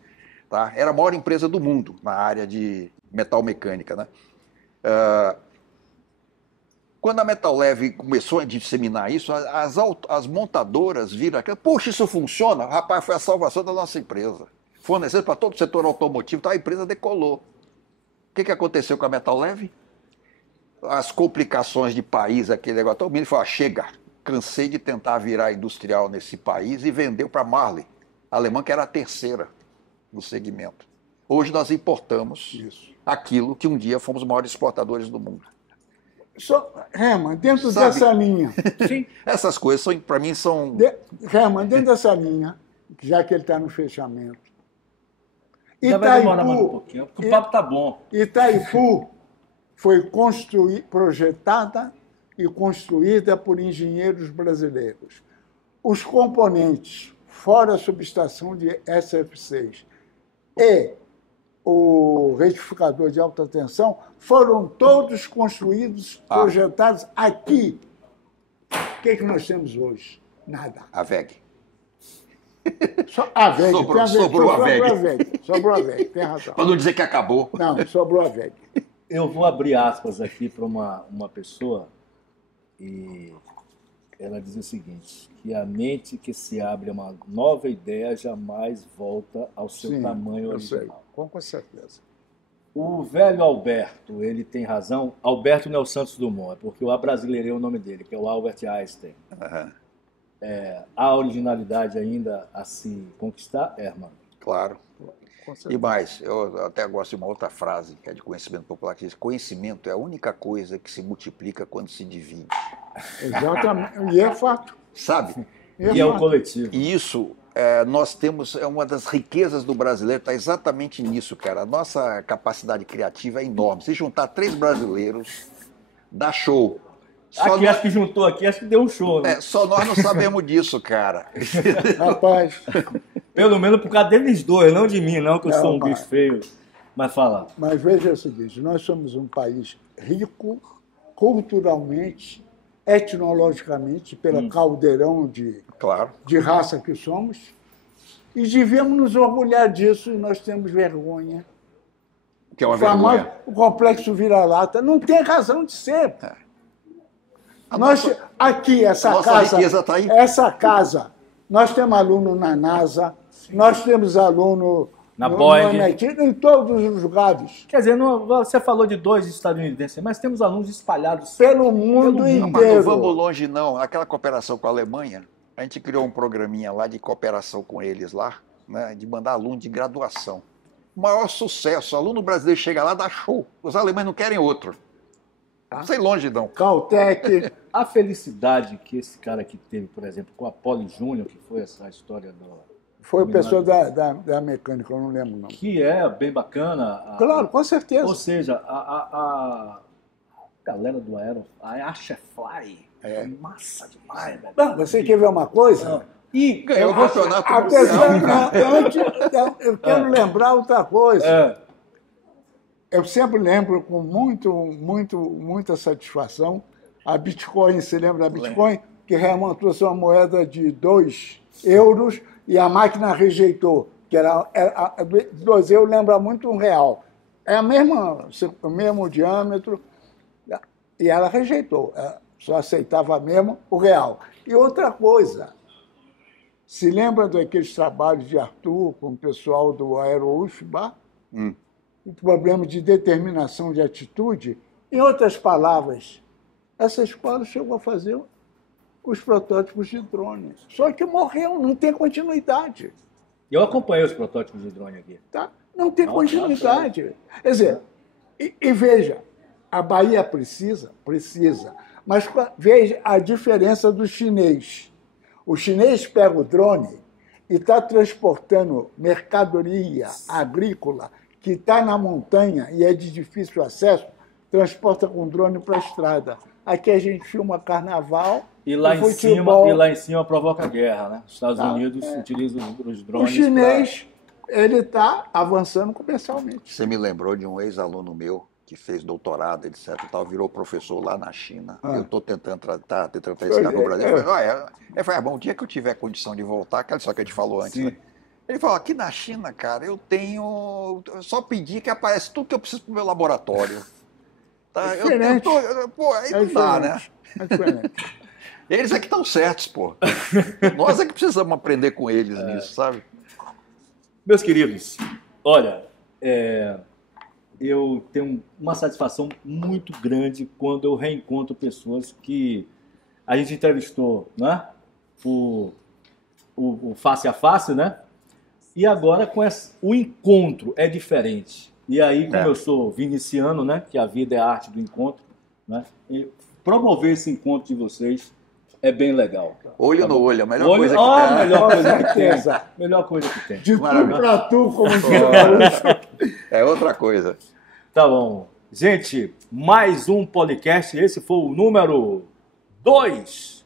Tá? Era a maior empresa do mundo na área de metal mecânica. Né? Quando a Metal Leve começou a disseminar isso, as montadoras viram aquilo, poxa, isso funciona? Rapaz, foi a salvação da nossa empresa. Fornecendo para todo o setor automotivo, então a empresa decolou. O que aconteceu com a Metal Leve? As complicações de país, aquele negócio, todo mundo falou, chega, cansei de tentar virar industrial nesse país, e vendeu para a Marley, alemã, que era a terceira no segmento. Hoje nós importamos aquilo que um dia fomos os maiores exportadores do mundo. Herman, dentro dessa linha... Sim. Essas coisas, para mim, são... Herman, dentro dessa linha, já que ele está no fechamento, já vai demorar mais um pouquinho, porque o papo está bom. Itaipu foi projetada e construída por engenheiros brasileiros. Os componentes, fora a subestação de SF6 e o retificador de alta tensão, foram todos construídos, projetados aqui. O que nós temos hoje? Nada. A VEG. A VEG. Sobrou a VEG. Sobrou a VEG, tem razão. Para não dizer que acabou. Não, sobrou a VEG. Eu vou abrir aspas aqui para uma pessoa e ela diz o seguinte, que a mente que se abre a uma nova ideia jamais volta ao seu tamanho original. Com certeza. O velho Alberto, ele tem razão. Alberto não é o Santos Dumont, é porque eu abrasileirei o nome dele, que é o Albert Einstein. Uhum. Há originalidade ainda a se conquistar, Herman? Claro. E mais, eu até gosto de uma outra frase, que é de conhecimento popular, que diz, conhecimento é a única coisa que se multiplica quando se divide. Exatamente, e é fato. Sabe? E é o coletivo. E isso, nós temos, uma das riquezas do brasileiro, está exatamente nisso, cara. A nossa capacidade criativa é enorme. Se juntar 3 brasileiros, dá show. Aqui, acho que juntou aqui, acho que deu um show, né? Só nós não sabemos disso, cara. Rapaz... Pelo menos por causa deles dois, não de mim, não, que eu sou um bicho feio. Mas fala. Mas veja o seguinte, nós somos um país rico, culturalmente, etnologicamente, pelo caldeirão de raça que somos, e devemos nos orgulhar disso, e nós temos vergonha. Que é uma vergonha. O complexo vira-lata não tem razão de ser. Aqui, essa casa, tá aí. Essa casa, nós temos aluno na NASA, nós temos aluno na Boeing, em todos os lugares. Quer dizer, você falou de 2 estadunidenses, mas temos alunos espalhados pelo mundo inteiro. Não vamos longe, não. Aquela cooperação com a Alemanha, a gente criou um programinha lá de cooperação com eles lá, né, de mandar aluno de graduação. O maior sucesso. O aluno brasileiro chega lá, dá show. Os alemães não querem outro. Não sei longe, não. Caltech. A felicidade que esse cara aqui teve, por exemplo, com a Poli Júnior, que foi essa história do... Foi pessoa da mecânica, eu não lembro não. Que é bem bacana. Claro, com certeza. Ou seja, a galera do Aero, a Ashefly, é massa demais. Velho. Não, você quer ver uma coisa? E ganhou o campeonato mundial. Eu quero lembrar outra coisa. eu sempre lembro com muita satisfação a Bitcoin. Você lembra da Bitcoin? Que Herman trouxe uma moeda de 2 euros e a máquina rejeitou, que era 2 euros, lembra muito um real. É o mesmo diâmetro, e ela rejeitou, só aceitava mesmo o real. E outra coisa, se lembra daqueles trabalhos de Arthur com o pessoal do Aero-UFBA? O problema de determinação de atitude? Em outras palavras, essa escola chegou a fazer os protótipos de drone. Só que morreu, não tem continuidade. Eu acompanhei os protótipos de drone aqui. Tá? Não tem continuidade. Quer dizer, e veja, a Bahia precisa, mas veja a diferença do chinês. O chinês pega o drone e está transportando mercadoria agrícola que está na montanha e é de difícil acesso, transporta com drone para a estrada. Aqui a gente filma carnaval e lá em cima provoca guerra, né? Os Estados Unidos utilizam os drones. O chinês ele está avançando comercialmente. Você me lembrou de um ex-aluno meu que fez doutorado, etc. Tal, virou professor lá na China. Eu estou tentando trazer esse cara no Brasil. Ele falou, bom, o dia que eu tiver condição de voltar, aquela só que a gente falou antes, né? Ele falou, aqui na China, cara, eu só pedir que aparece tudo que eu preciso para o meu laboratório. Tá? Pô, aí não dá, né? Eles é que estão certos, pô. Nós é que precisamos aprender com eles nisso, sabe? Meus queridos, olha, eu tenho uma satisfação muito grande quando eu reencontro pessoas que a gente entrevistou, né? O face a face, né? E agora o encontro é diferente. E aí, como eu sou viniciano, né? Que a vida é a arte do encontro, né? E promover esse encontro de vocês é bem legal. Olho no olho, a melhor coisa que tem. Melhor coisa que tem. Melhor coisa que tem. De tudo pra tu, como diz. É outra coisa. Tá bom. Gente, mais um podcast. Esse foi o número 2.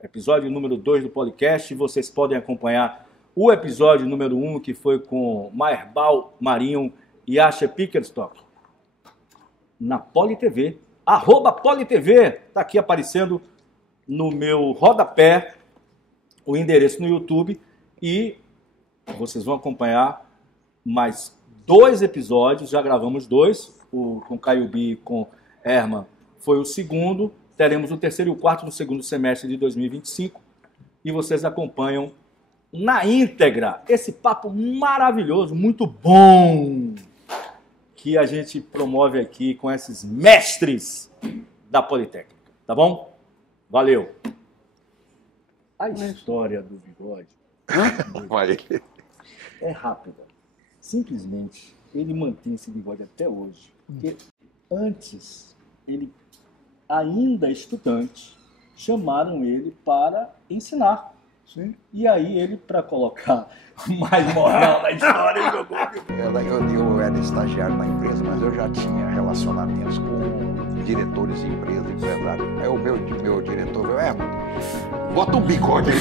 Episódio número 2 do podcast. Vocês podem acompanhar o episódio número 1, que foi com Mairbal Marinho e Asha Pickerstock, na PoliTV. @PoliTV. Tá aqui aparecendo no meu rodapé o endereço no YouTube. E vocês vão acompanhar mais 2 episódios. Já gravamos 2. O com Caio B e com Herman foi o segundo. Teremos o 3º e o 4º no segundo semestre de 2025. E vocês acompanham na íntegra esse papo maravilhoso, muito bom, que a gente promove aqui com esses mestres da Politécnica. Tá bom? Valeu. A história do bigode é rápida. Simplesmente, ele mantém esse bigode até hoje. Porque antes, ele, ainda estudante, chamaram ele para ensinar. Sim. E aí ele, para colocar mais moral na história, ele jogou. Eu era estagiário na empresa, mas eu já tinha relacionamentos com diretores de empresa, empresários. Aí o meu diretor falou, bota um bigode aí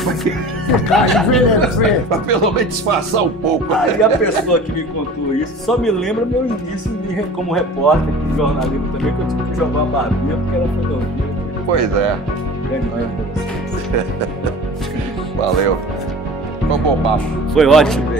pra pelo menos disfarçar um pouco. Aí a pessoa que me contou isso só me lembra meu início como repórter, de jornalismo também, que eu tive que jogar uma barbinha porque era fodongueira. Pois é. Grande noite pra vocês. Valeu. Foi um bom papo. Foi ótimo.